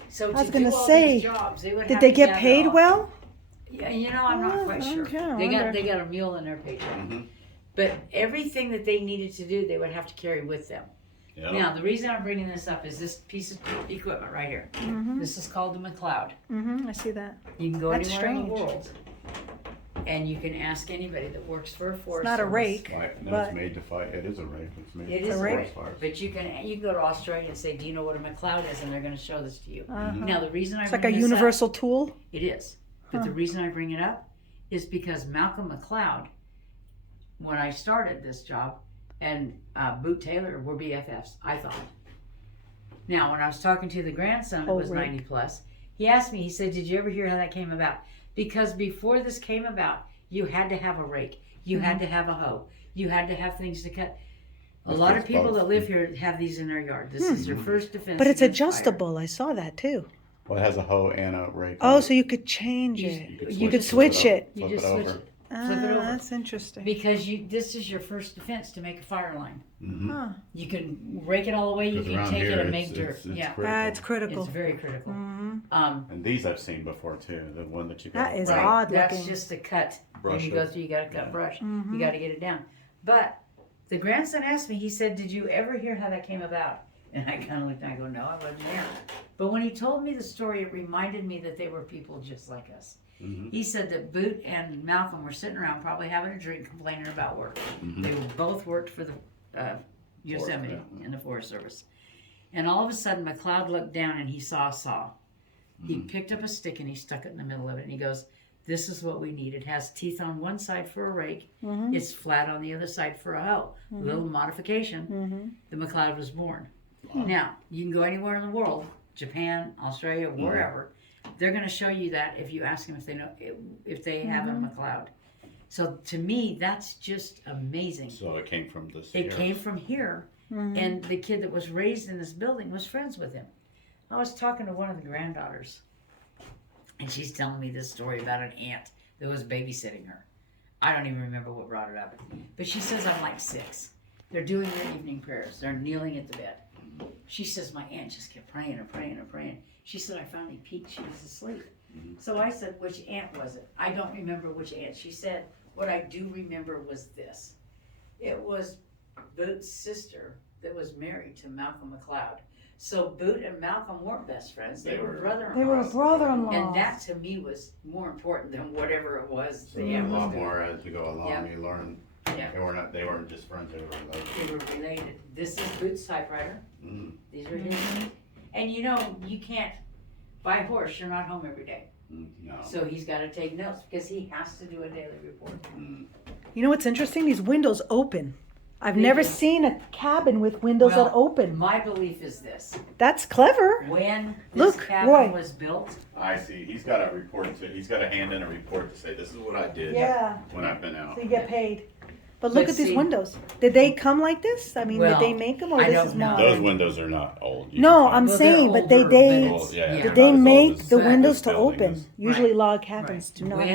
So I was to gonna do all say, these jobs, they would Did have they to get gather paid all- well? Yeah, you know, I'm not quite sure. okay, I They got wonder. a mule in their paycheck. Mhm. But everything that they needed to do, they would have to carry with them. Yeah. Now, the reason I'm bringing this up is this piece of equipment right here. Mm-hmm. This is called the McLeod. Mm-hmm. I see that. You can go That's anywhere in the strange. world, and you can ask anybody that works for a forest. not a service. rake. Why- no, But- it's made to fight. It is a rake. It's made It for is a rake. forest fires. But you can go to Australia and say, "Do you know what a McLeod is?" And they're going to show this to you. Uh-huh. Now, the reason I It's bring like a this up- universal tool. it is. But the reason I bring it up is because Malcolm McLeod, when I started this job, and Boot Taylor were BFFs, I thought. Now, when I was talking to the grandson that Oh, was right. 90 plus, he asked me, he said, "Did you ever hear how that came about?" Because before this came about, you had to have a rake, you had to have a hoe, you had to have things to cut. A lot of people that live here have these in their yard. This is their first defense. But it's against fire. adjustable. I saw that too. Well, it has a hoe and a rake. Oh, on so you could change You- it. you could switch it. You Flip just it switch over. it. Ah, Flip it over. that's interesting. Because this is your first defense to make a fire line. Mm-hmm. Huh. You can rake it all the way. You Because can around take here, it and it's- make dirt. it's- it's Yeah, critical. It's critical. it's very critical. Mhm. And these I've seen before too. The one that you got. That is Right. odd That's looking. just a cut. When Brush you go it. through, you got to cut Yeah. brush. Mhm. You got to get it down. But the grandson asked me. He said, "Did you ever hear how that came about?" And I kind of looked and I go, "No, I wasn't there." But when he told me the story, it reminded me that they were people just like us. Mhm. He said that Boot and Malcolm were sitting around, probably having a drink, complaining about work. Mhm. They both worked for the Yosemite yeah. in the Forest Service. And all of a sudden, McLeod looked down and he saw a saw. He Mm-hmm. picked up a stick and he stuck it in the middle of it. And he goes, "This is what we need. It has teeth on one side for a rake. Mhm. It's flat on the other side for a hoe. Little modification. Mhm. The McLeod was born. Now, you can go anywhere in the world, Japan, Australia, wherever. They're going to show you that if you ask them if they know if they have a McLeod. So to me, that's just amazing. So it came from this. It here. came from here, And the kid that was raised in this building was friends with him. I was talking to one of the granddaughters, and she's telling me this story about an aunt that was babysitting her. I don't even remember what brought it up. But she says I'm like 6. They're doing their evening prayers. They're kneeling at the bed. She says my aunt just kept praying and praying and praying. She said I finally peeked. She was asleep. So I said, which aunt was it? I don't remember which aunt. She said, what I do remember was this. It was Boot's sister that was married to Malcolm McLeod. So Boot and Malcolm weren't best friends. They were brother-in-law. They were brother-in-law. And that to me was more important than whatever it was. So a lot more as you go along. You learn. Yeah. They weren't just friends. They were related. They were related. This is Boot's typewriter. These are his. And you know, you can't buy a horse. You're not home every day. No. So he's got to take notes because he has to do a daily report. You know what's interesting? These windows open. I've They never do. seen a cabin with windows that open. My belief is this. That's clever. When this cabin Roy. was built, I see. He's got to report to. He's got to hand in a report to say this is what I did. Yeah. When I've been out. So you get paid. But look But at these see- windows. Did they come like this? I mean, Well, did they make them or I this don't is know. modern? Those windows are not old. You No, can I'm find Well, saying, they're but they older, they but Well, yeah, Yeah. did not they as old make as the But- windows this to building open? is. Usually Right. log cabins do not when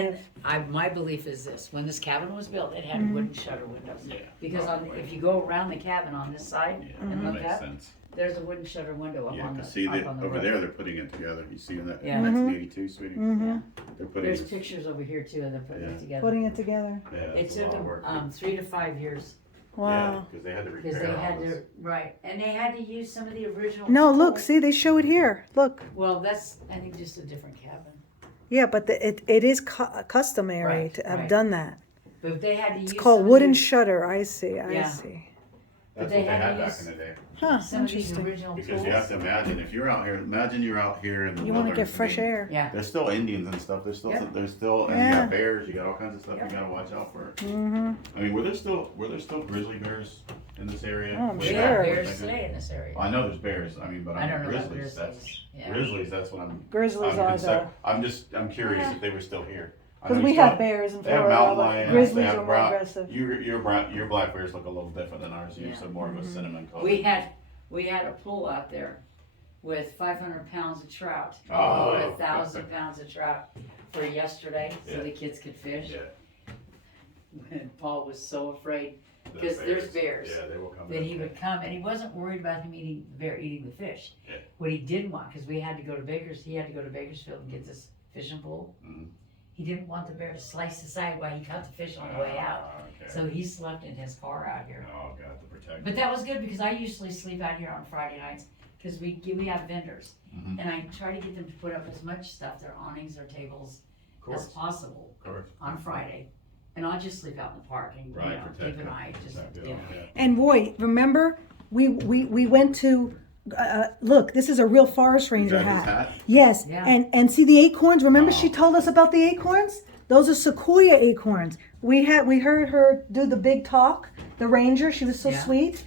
have. my belief is this: when this cabin was built, it had wooden shutter windows. Yeah, Because probably. if you go around the cabin on this side Yeah, and that look makes up, sense. there's a wooden shutter window up Yeah, on the because see that up on the over roof. there they're putting it together. You see that? Yeah. 1982, sweetie. Mm-hmm. They're putting. There's this- pictures over here too of them putting Yeah. it together. Putting it together. Yeah, It it's a took lot of them work. 3 to 5 years Wow. because they had to because repair they all had this. to and they had to use some of the original. No, look, tools. see, they show it here. Look. Well, that's I think just a different cabin. Yeah, but it is customary Right, to have right. done that. But they had to It's use called some wooden of these, shutter. I see. I Yeah. see. That's they what they had to had back use- in the day. Huh. some of these Interesting. original Because tools. you have to imagine if you're out here. Imagine you're out here in the You want to get wilderness, I fresh mean, air. Yeah. There's still Indians and stuff. There's still Yep. and you Yeah. got bears. You got all kinds of stuff Yep. you gotta watch out for. Mm-hmm. I mean, were there still grizzly bears in this area? Oh, I'm We Way sure. have back? bears Like, today in this area. I know there's bears. I mean, but I I don't mean know about grizzlies. That's grizzlies. Yeah. grizzlies. That's what I'm. Grizzlies are the. I'm curious if they were still here. I Because know we you still- have bears in They have Florida, mountain but lions. grizzlies they are have more brown. aggressive. Your black bears look a little different than ours. You Yeah. so more of a cinnamon color. We had a pool out there with 500 pounds of trout, Oh. 1,000 pounds of trout for yesterday, so Yeah. the kids could fish. Yeah. And Paul was so afraid the 'Cause there's bears. Yeah, they will come. that in. he would come, and he wasn't worried about him eating the fish. Yeah. What he didn't want, because he had to go to Bakersfield and get this fishing pole. Mhm. He didn't want the bear to slice the side while he caught the fish on the way out. Okay. So he slept in his car out here. Oh, God, to protect. But that was good because I usually sleep out here on Friday nights because we have vendors, Mhm. and I try to get them to put up as much stuff, their awnings, their tables, Of as course. possible Of course. on Friday, and I'll just sleep out in the park and Right, protect keep an it. eye. Just Protect it, you know. yeah. And Roy, remember we went to look. This is a real forest ranger Is that his hat. hat? Yes, Yeah. and see the acorns. Remember she Oh. told us about the acorns. Those are sequoia acorns. We heard her do the big talk. The ranger, she was so Yeah. sweet.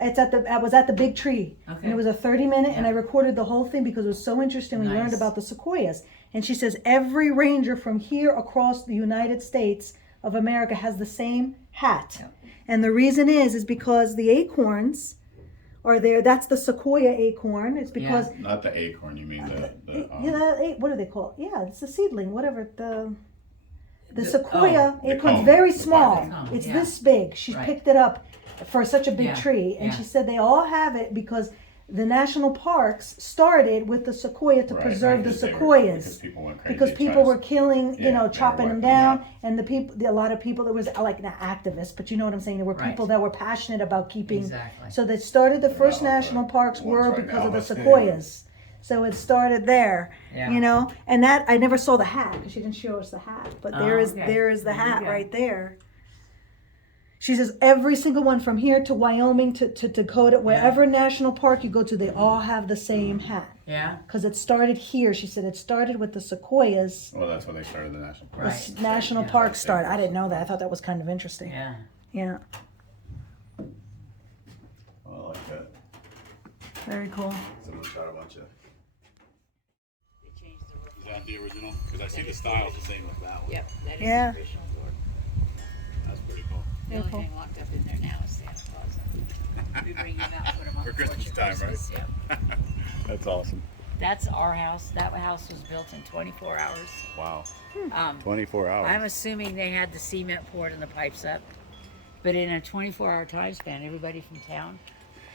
I was at the big tree, and Okay. it was a 30-minute, and Yeah. I recorded the whole thing because it was so interesting. We learned Nice. about the sequoias, and she says every ranger from here across the United States of America has the same hat, Yeah. and the reason is because the acorns are there. That's the sequoia acorn. It's because Not the acorn. You mean the you know, what do they call it? Yeah, it's a seedling, whatever. The The- sequoia the acorn's cone. very The small. bark. Cone, It's yeah. this big. She Right. picked it up for such a big Yeah, tree, and yeah. she said they all have it because the national parks started with the sequoia to Right, preserve right, the because they were- sequoias. Because people went crazy. Because and people tried were to- killing, Yeah, they were chopping them wiping them down, out. and a lot of people. There was like not activists, but you know what I'm saying. There were Right. people that were passionate about keeping. Exactly. So they started the first Well, national parks the ones were right because now, of the but anyway. sequoias. So it started there, Yeah. and that I never saw the hat because she didn't show us the hat, but Oh, there is okay. there is the hat Okay. right there. She says every single one from here to Wyoming to Dakota, wherever national park you go to, they all have the same hat Yeah. because it started here. She said it started with the sequoias. Well, that's when they started the national park. The Right. national Yeah. park start. I didn't know that. I thought that was kind of interesting. Yeah. Yeah, Oh, I like that. very cool. Someone shot a bunch of. They changed the roof. Is that the original? Because I see the style's the same as that one. Yep. That is Yeah. the original door. That's pretty cool. The only Cool. thing locked up in there now is Santa Claus. We bring them out, put them on For the porch Christmas at time, right? Christmas, yeah. That's awesome. That's our house. That house was built in 24 hours. Wow. 24 hours. I'm assuming they had the cement poured and the pipes up. But in a 24-hour time span, everybody from town,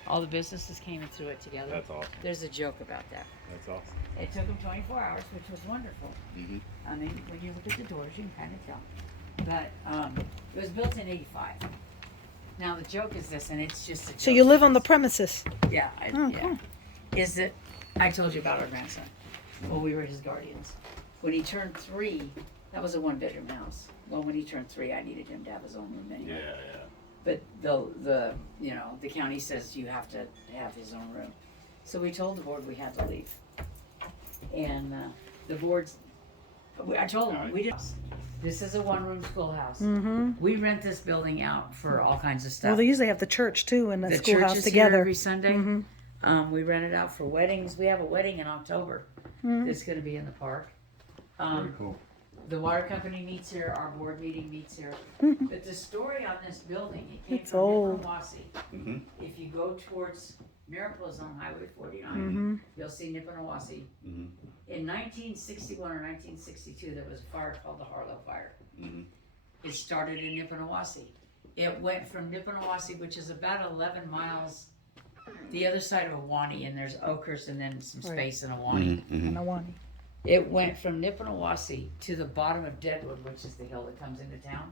all the businesses came and threw it together. That's awesome. There's a joke about that. That's awesome. It took them 24 hours, which was wonderful. Mm-hmm. I mean, when you look at the doors, you can kind of tell. But it was built in 85. Now, the joke is this, and it's just a joke. So you live on the premises? Yeah. Oh, yeah. cool. Is that I told you about our grandson. Well, we were his guardians. When he turned 3, that was a 1-bedroom house. Well, when he turned 3, I needed him to have his own room anyway. Yeah. But the county says you have to have his own room. So we told the board we had to leave. And the board's, I told them, we didn't. This is a 1-room schoolhouse. Mm-hmm. We rent this building out for all kinds of stuff. Well, they usually have the church too and the church schoolhouse is together. here every Sunday. Mm-hmm. We rent it out for weddings. We have a wedding in October. That's going to be in the park. Very cool. The water company meets here. Our board meeting meets here. But the story on this building, it came It's from old. Nipponawasi. Mm-hmm. If you go towards Mariposa on Highway 49, Mm-hmm. you'll see Nipponawasi. Mm-hmm. In 1961 or 1962, there was a fire called the Harlow Fire. Mm-hmm. It started in Nipponawasi. It went from Nipponawasi, which is about 11 miles the other side of Ahwahnee, and there's Oakhurst and then some space in Ahwahnee. Mm-hmm. And I want It went from Nipponawasi to the bottom of Deadwood, which is the hill that comes into town,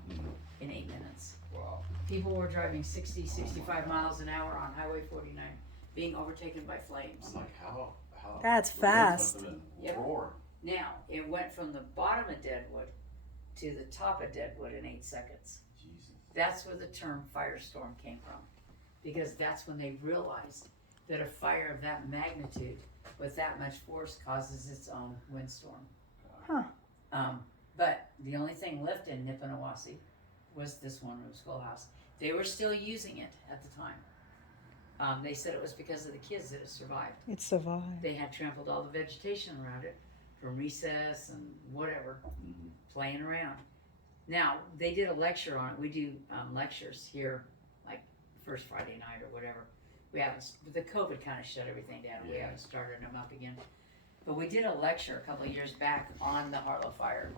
in 8 minutes. Wow. People were driving 60, 65 miles an hour on Highway 49, being overtaken by flames. I'm like, how? That's fast. Yep. Roar. Now, it went from the bottom of Deadwood to the top of Deadwood in 8 seconds. Jesus. That's where the term firestorm came from, because that's when they realized that a fire of that magnitude with that much force causes its own windstorm. Huh. But the only thing left in Nipponawasi was this 1-room schoolhouse. They were still using it at the time. They said it was because of the kids that it survived. It survived. They had trampled all the vegetation around it from recess and whatever, playing around. Now, they did a lecture on it. We do lectures here, like first Friday night or whatever. We haven't, the COVID kind of shut everything down. We haven't started them up again. But we did a lecture a couple of years back on the Harlow Fire.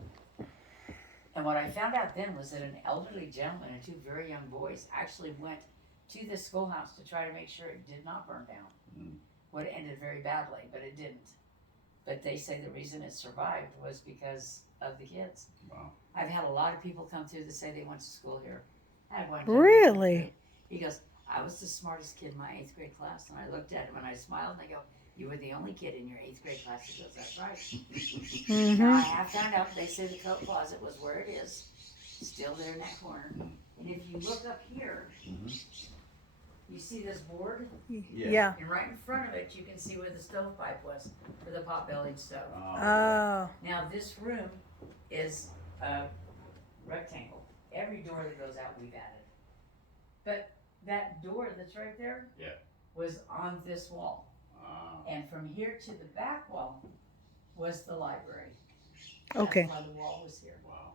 And what I found out then was that an elderly gentleman and 2 very young boys actually went to this schoolhouse to try to make sure it did not burn down. Would have ended very badly, but it didn't. But they say the reason it survived was because of the kids. Wow. I've had a lot of people come through that say they went to school here. I had one. Really? He goes, I was the smartest kid in my 8th grade class. And I looked at him and I smiled and I go, you were the only kid in your 8th grade class. He goes, that's right. Now I have found out, they say the coat closet was where it is, still there in that corner. And if you look up here, you see this board? Yeah. And right in front of it, you can see where the stovepipe was for the pot-bellied stove. Oh. Now this room is a rectangle. Every door that goes out, we've added. But that door that's right there was on this wall. And from here to the back wall was the library. Okay. That's why the wall was here. Wow.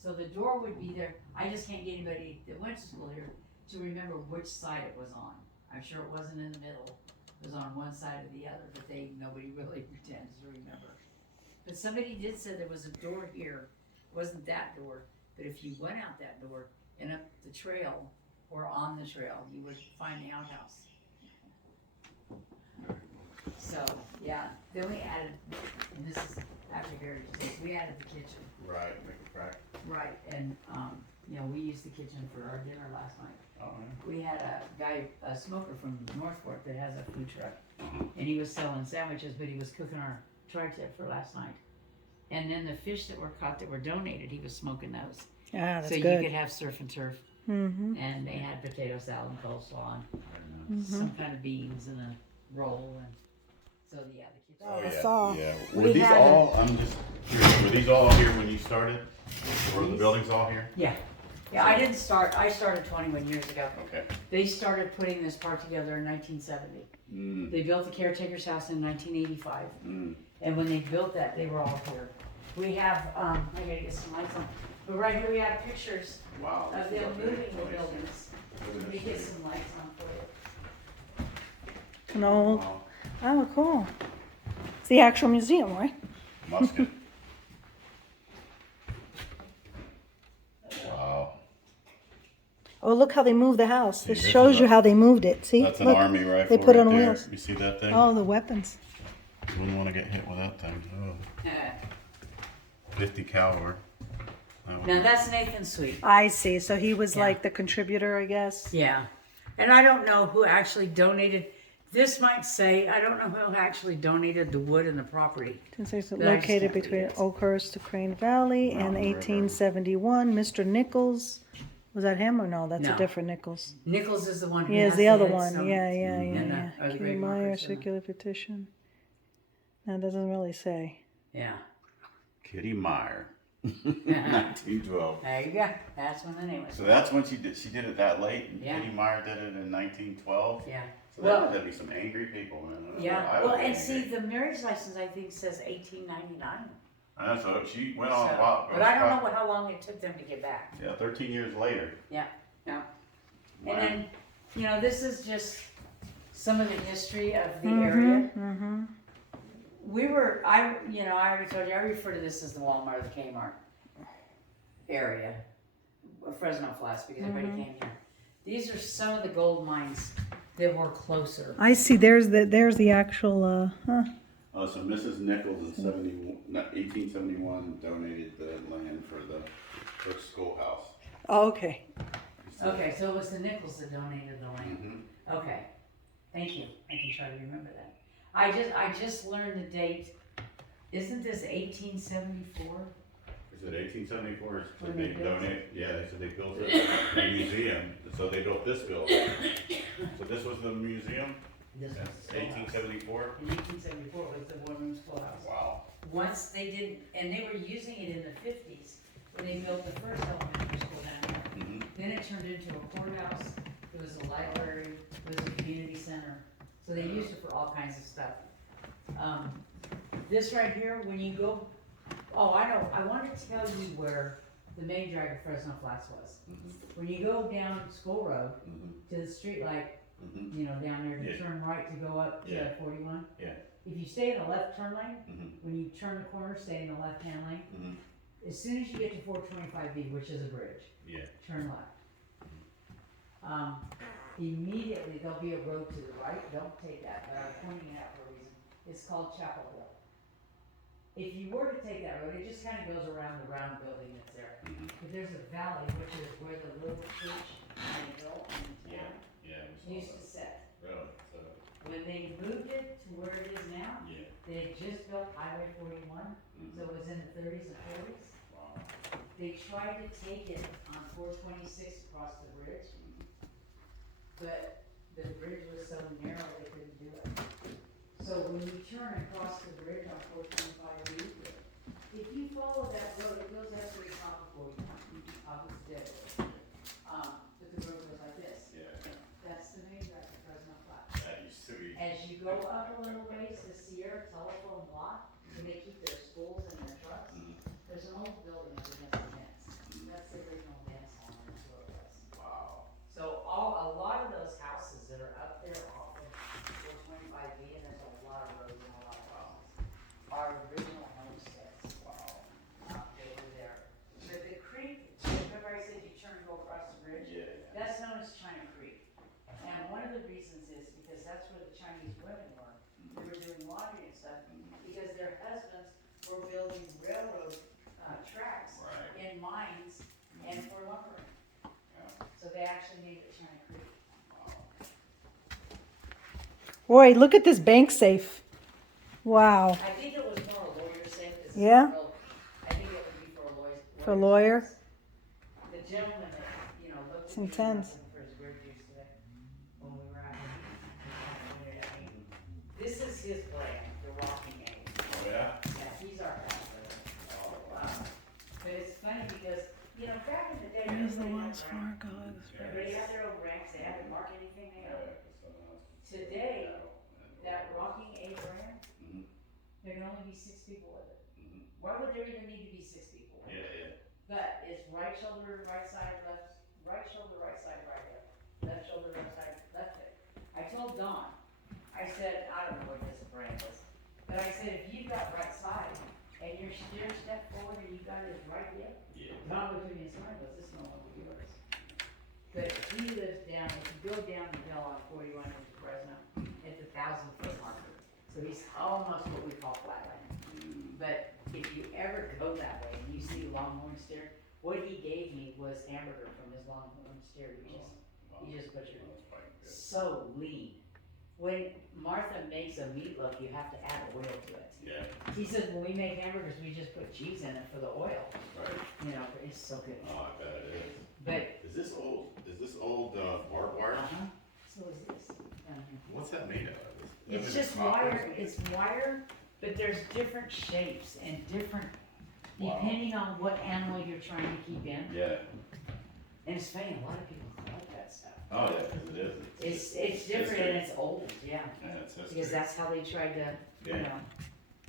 So the door would be there. I just can't get anybody that went to school here to remember which side it was on. I'm sure it wasn't in the middle. It was on one side or the other, but nobody really pretends to remember. But somebody did say there was a door here. It wasn't that door, but if you went out that door and up the trail or on the trail, you would find the outhouse. So, yeah, then we added, and this is after Heritage Days, we added the kitchen. Right. Make it crack. Right, and, we used the kitchen for our dinner last night. Oh, We had a smoker from Northport that has a food truck, and he was selling sandwiches, but he was cooking our tri-tip for last night. And then the fish that were caught that were donated, he was smoking those. Ah, that's so good. you could have surf and turf, Mm-hmm. and they had potato salad and coleslaw and some kind of beans and a roll, and so the kitchen. Oh, I saw. Yeah. We Were these had all? I'm just curious. Were these all here when you started? Were the buildings all here? Yeah, I didn't start. I started 21 years ago. Okay. They started putting this park together in 1970. They built the caretaker's house in 1985. And when they built that, they were all here. We have, I gotta get some lights on, but right here we have pictures Wow. of this is them a big moving the place. buildings. Look at Let me this get thing. some lights on for you. An old. Wow. Oh, cool. It's the actual museum, right? Musket. Wow. Oh, look how they moved the house. See, This this shows is you a- how they moved it. See? That's an Look, army rifle they put it right on there. wheels. You see that thing? Oh, the weapons. You wouldn't want to get hit with that thing. Oh. 50 caliber. That would Now be- that's Nathan's suite. I see. So he was Yeah. like the contributor, I guess. Yeah. And I don't know who actually donated. This might say, I don't know who actually donated the wood and the property. It says But I just located can't read between it. Oakhurst to Crane Valley in Mountain River. 1871. Mr. Nichols. Was that him or no? That's No. a different Nichols. Nichols is the one who Yeah, has it's the other head, one. some- Yeah. and the other Kitty great Meyer, markers in it. circular petition. No, it doesn't really say. Yeah. Kitty Meyer. 1912. There you go. That's when the name was. So that's when she did it that late, and Yeah. Kitty Meyer did it in 1912. Yeah. So Well- that'd be some angry people, man. Yeah. I would Well, be and angry. see, the marriage license I think says 1899. I know, so she went So, on a while. but I don't know how long it took them to get back. Yeah, 13 years later. Yeah. No. Wow. And then, you know, this is just some of the history of the area. Mm-hmm. I already told you, I refer to this as the Walmart or the Kmart area, Fresno Flats, because everybody came here. These are some of the gold mines that were closer. I see. There's the actual. Oh, so Mrs. Nichols in 1871 donated the land for the first schoolhouse. Oh, okay. Okay, so it was the Nichols that donated the land. Mm-hmm. Okay, thank you. I can try to remember that. I just learned the date. Isn't this 1874? Is it 1874? So When they they built donate? Yeah, so they built a museum. So they built this building. So this was the museum. This was the schoolhouse. 1874. In 1874 was the one-room schoolhouse. Wow. Once they did, and they were using it in the 50s when they built the first elementary school down there. Mm-hmm. Then it turned into a courthouse, it was a library, it was a community center. So they used it for all kinds of stuff. This right here, when you go, oh, I know, I want to tell you where the main drag of Fresno Flats was. Mm-hmm. When you go down School Road Mm-hmm. to the street light, Mm-hmm. you know, down there to Yeah. turn right to go up to Yeah. 41. Yeah. If you stay in the left turn lane, Mm-hmm. when you turn the corner, stay in the left-hand lane. Mm-hmm. As soon as you get to 425B, which is a bridge, Yeah. turn left. Immediately there'll be a road to the right. Don't take that, but I'm pointing it out for a reason. It's called Chapel Hill. If you were to take that road, it just kind of goes around the round building that's there. Mm-hmm. But there's a valley, which is where the little church on the hill in Yeah. town Yeah. We used saw to sit. that. Really? So. When they moved it to where it is now, Yeah. they had just built Highway 41, so it was in the 30s and 40s. Wow. They tried to take it on 426 across the bridge, but the bridge was so narrow they couldn't do it. So when you turn across the bridge on 425B, if you follow that road, it goes up to the top of 41, off its dead road. But the road goes like this. Yeah. That's the main drag of Fresno Flats. That used to be. As you go up a little ways, the Sierra Telephone Lot, where they keep their schools and their trucks, there's an old building up against the fence. That's the original dance hall, and that's where it was. Wow. So a lot of those houses that are up there off of 425B, and there's a lot of roads and a lot of houses, are original homesteads. Wow. They were there. But the creek, remember I said you turn and go across the bridge? Yeah. That's known as China Creek. And one of the reasons is because that's where the Chinese women were. They were doing laundry and stuff, because their husbands were building railroad tracks Right. in mines and for lumbering. Yeah. So they actually named it China Creek. Boy, look at this bank safe. Wow. I think it was more a lawyer safe. 'Cause it's Yeah? not real- I think it would be for a lawyer. For a lawyer? The gentleman that, looked It's at me intense. for his weird juice today, when we were out here, he pointed at me. This is his brand, the Rocking Egg. Oh yeah. Yeah, he's our pastor. But it's funny because, back in the day, There's the everybody Wells had ranks. Fargo. Everybody had their own ranks, they had to mark anything they owned. Today, that Rocking Egg brand, there can only be 6 people with it. Why would there even need to be 6 people with it? Yeah. But it's right shoulder, right side, right shoulder, right side, right hip. Left shoulder, left side, left hip. I told Dawn, I said, I don't know what this brand is, but I said, if you've got right side, and your steer step forward and you got his right hip, Tom looked at me and smiled, goes, this is no longer yours. But he lives down, if you go down the hill on 41 into Fresno, it's 1,000-foot marker. So he's almost what we call flatland. But if you ever go that way and you see longhorn steer, what he gave me was hamburger from his longhorn steer. He just butchered it. So lean. When Martha makes a meatloaf, you have to add oil to it. Yeah. He said when we make hamburgers, we just put cheese in it for the oil. Right. You know, it's so good. Oh, I bet it is. But Is this old barbed wire? so is this down here. What's that made out of? It's just wire. It's wire, but there's different shapes and different depending on what animal you're trying to keep in. Yeah. And it's funny, a lot of people like that stuff. Oh yeah, because it is. It's different history. and it's old, yeah. Yeah, it's history. Because that's how they tried to, you Yeah. know.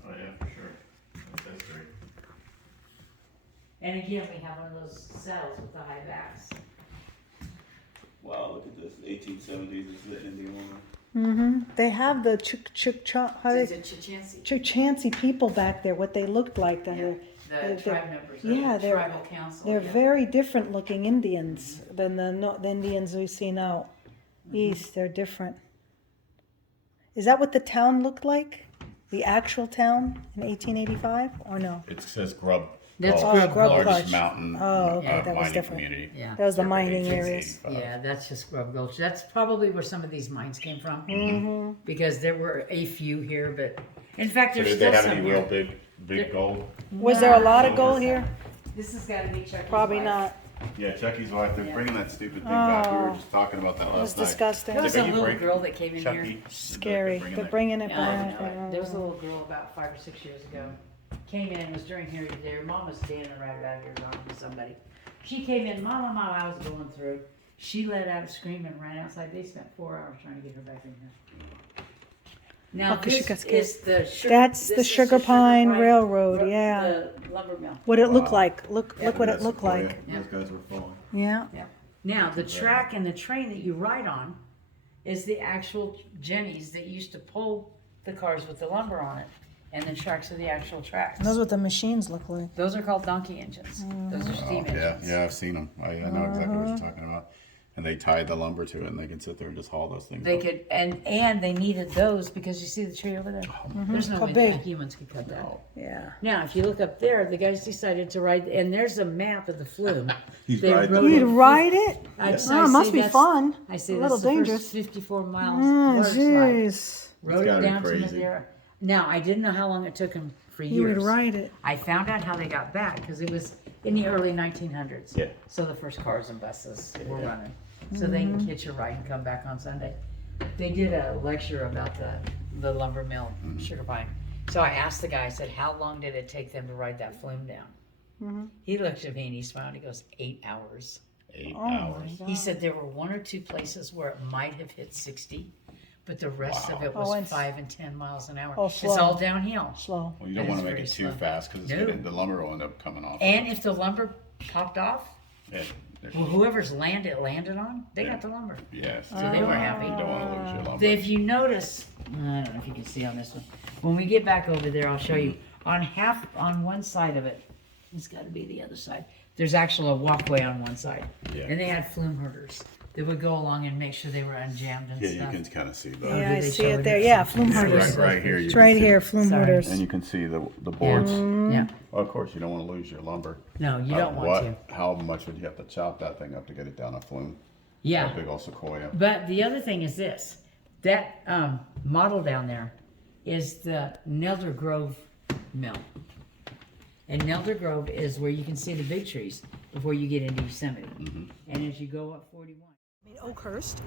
Oh yeah, for sure. That's history. And again, we have one of those cells with the high backs. Wow, look at this. 1870s. This is the Indian woman. Mm-hmm. They have the It's a Chichansi. Chukchansi people back there, what they looked like. Yeah. They're- The tribe members, yeah, the tribal council. They're yeah. very different looking Indians than the Indians we see now. East, they're different. Is that what the town looked like? The actual town in 1885, or no? It says Grub. That's Gulch, Grub Grub largest Gulch. mountain Oh, okay, that was mining different. community. Yeah. That was the Circa mining areas. 1885. Yeah, that's just Grub Gulch. That's probably where some of these mines came from. Mm-hmm. Because there were a few here, but in fact, So there's did they still have some any here. real big gold? Was there a lot of gold here? This has got to be Chucky's Probably wife. not. Yeah, Chucky's wife. They're Yeah. bringing that stupid thing back. We were Oh. just talking about that It was last night. disgusting. There was They're a gonna little bring girl that came in here. Chucky. Scary. They're They're bringing it Yeah, I back. know it. There was a little girl about 5 or 6 years ago. Came in, was during here today. Her mom was standing right about here talking to somebody. She came in, Mama, I was going through. She let out a scream and ran outside. They spent 4 hours trying to get her back in here. Now, Oh, 'cause she this got scared. is the sugar, That's this the is Sugar Pine Railroad, ro- yeah. The lumber mill. What it looked Wow. like. Look what it looked like. Yeah. Those guys were falling. Yeah. Now, the track and the train that you ride on is the actual jennies that used to pull the cars with the lumber on it. And the tracks are the actual tracks. Those are what the machines look like. Those are called donkey engines. Those are steam Oh, yeah, engines. yeah, I've seen them. I know exactly what you're talking about. And they tied the lumber to it, and they can sit there and just haul those things. They up. could, and they needed those because you see the tree over there? There's no How way big? that humans could cut that. Oh, Yeah. Now, if you look up there, the guys decided to ride, and there's a map of the flume. He's They riding rode the You'd it. ride it? I Oh, it must be fun. I say A that's little the dangerous. first 54 miles Oh, water slide. jeez. Rode gotta it be down to crazy. Madeira. Now, I didn't know how long it took him for You years. would ride it. I found out how they got back because it was in the early 1900s. Yeah. So the first cars and buses were running. So they can hitch a ride and come back on Sunday. They did a lecture about the lumber mill, sugar pine. So I asked the guy, I said, how long did it take them to ride that flume down? He looked at me and he smiled. He goes, 8 hours. 8 Oh, my hours. God. He said there were 1 or 2 places where it might have hit 60, but the rest of it was Oh, and 5 and 10 miles an hour. Oh, It's slow. all downhill. Slow. Well, you don't That want is to make very it too slow. fast because No. the lumber will end up coming off. And if the lumber popped off, Yeah. well, whoever's land it landed on, they got the lumber. Yes. So they were happy. You don't want to lose your lumber. If you notice, I don't know if you can see on this one. When we get back over there, I'll show you. On one side of it, it's got to be the other side. There's actually a walkway on one side, Yeah. and they had flume herders that would go along and make sure they were unjammed and Yeah, you stuff. can kind of see the. Yeah, did I they see show it it there. here? Yeah, flume Yeah, herders. Right here. You It's can right see- here, flume Sorry. herders. And you can see the boards. Yeah. Well, of course, you don't want to lose your lumber. No, you don't want to. How much would you have to chop that thing up to get it down a flume? Yeah. A big old sequoia. But the other thing is this: that model down there is the Nelder Grove mill. And Nelder Grove is where you can see the big trees before you get into Yosemite. And as you go up 41. I mean, Oakhurst.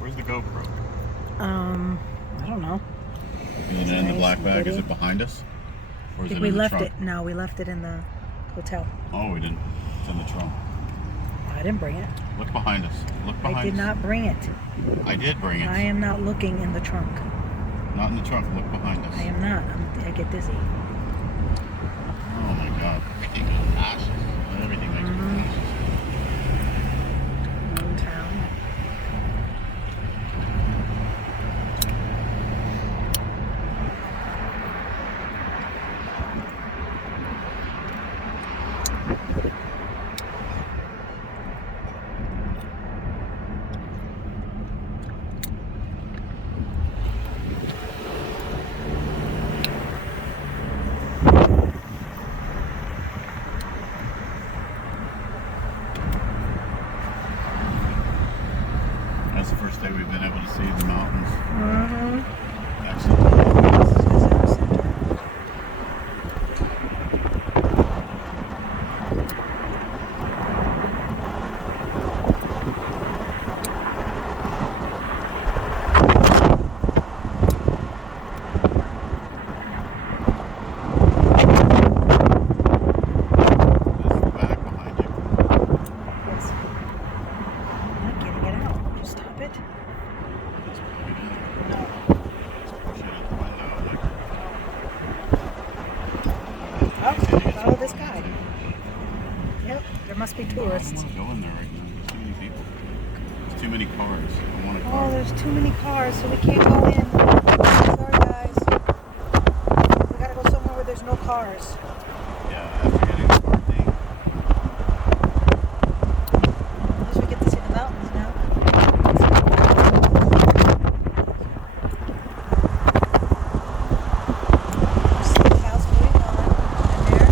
Where's the GoPro? I don't know. And then the nice black and bag, is pretty. it behind us? Or I is think it we in the left trunk? it. No, we left it in the hotel. Oh, we didn't. It's in the trunk. I didn't bring it. Look behind us. Look behind I did us. not bring it. I did bring it. I am not looking in the trunk. Not in the trunk. Look behind us. I am not. I get dizzy. Oh my God. Everything is ashes. Everything makes me ashes. Moon Town. That's the first day we've been able to see the mountains. Mm-hmm. Excellent. This is the back behind you. Yes. I'm not getting it out. Just stop it. No. Push it out the window. Like, Oh, follow this guy. Yep, there must be I don't tourists. want to go in there right now. There's too many people. There's too many cars. I want a Oh, car. there's too many cars, so we can't go in. Sorry, guys. We gotta go somewhere where there's no cars. Yeah, after getting the car thing. At least we get to see the mountains now. See the house going on in there.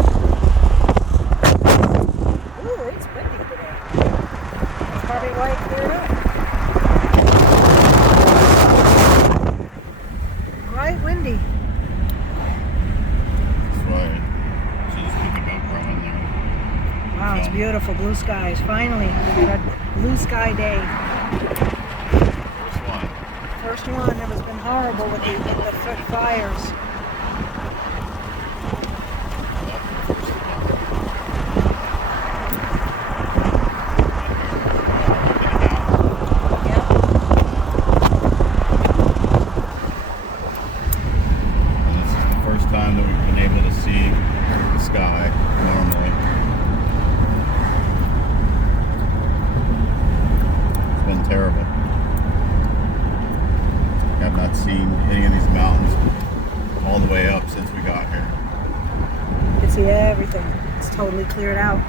Ooh, it's windy today. That's probably why it cleared up. Right, windy. That's right. So just keep the GoPro in there. Wow, it's beautiful. Blue skies. Finally, we got a blue sky day. First one. First one. It was been horrible with the fires. Yep. And this is the first time that we've been able to see the sky normally. It's been terrible. I've not seen any of these mountains all the way up since we got here. You can see everything. It's totally cleared out.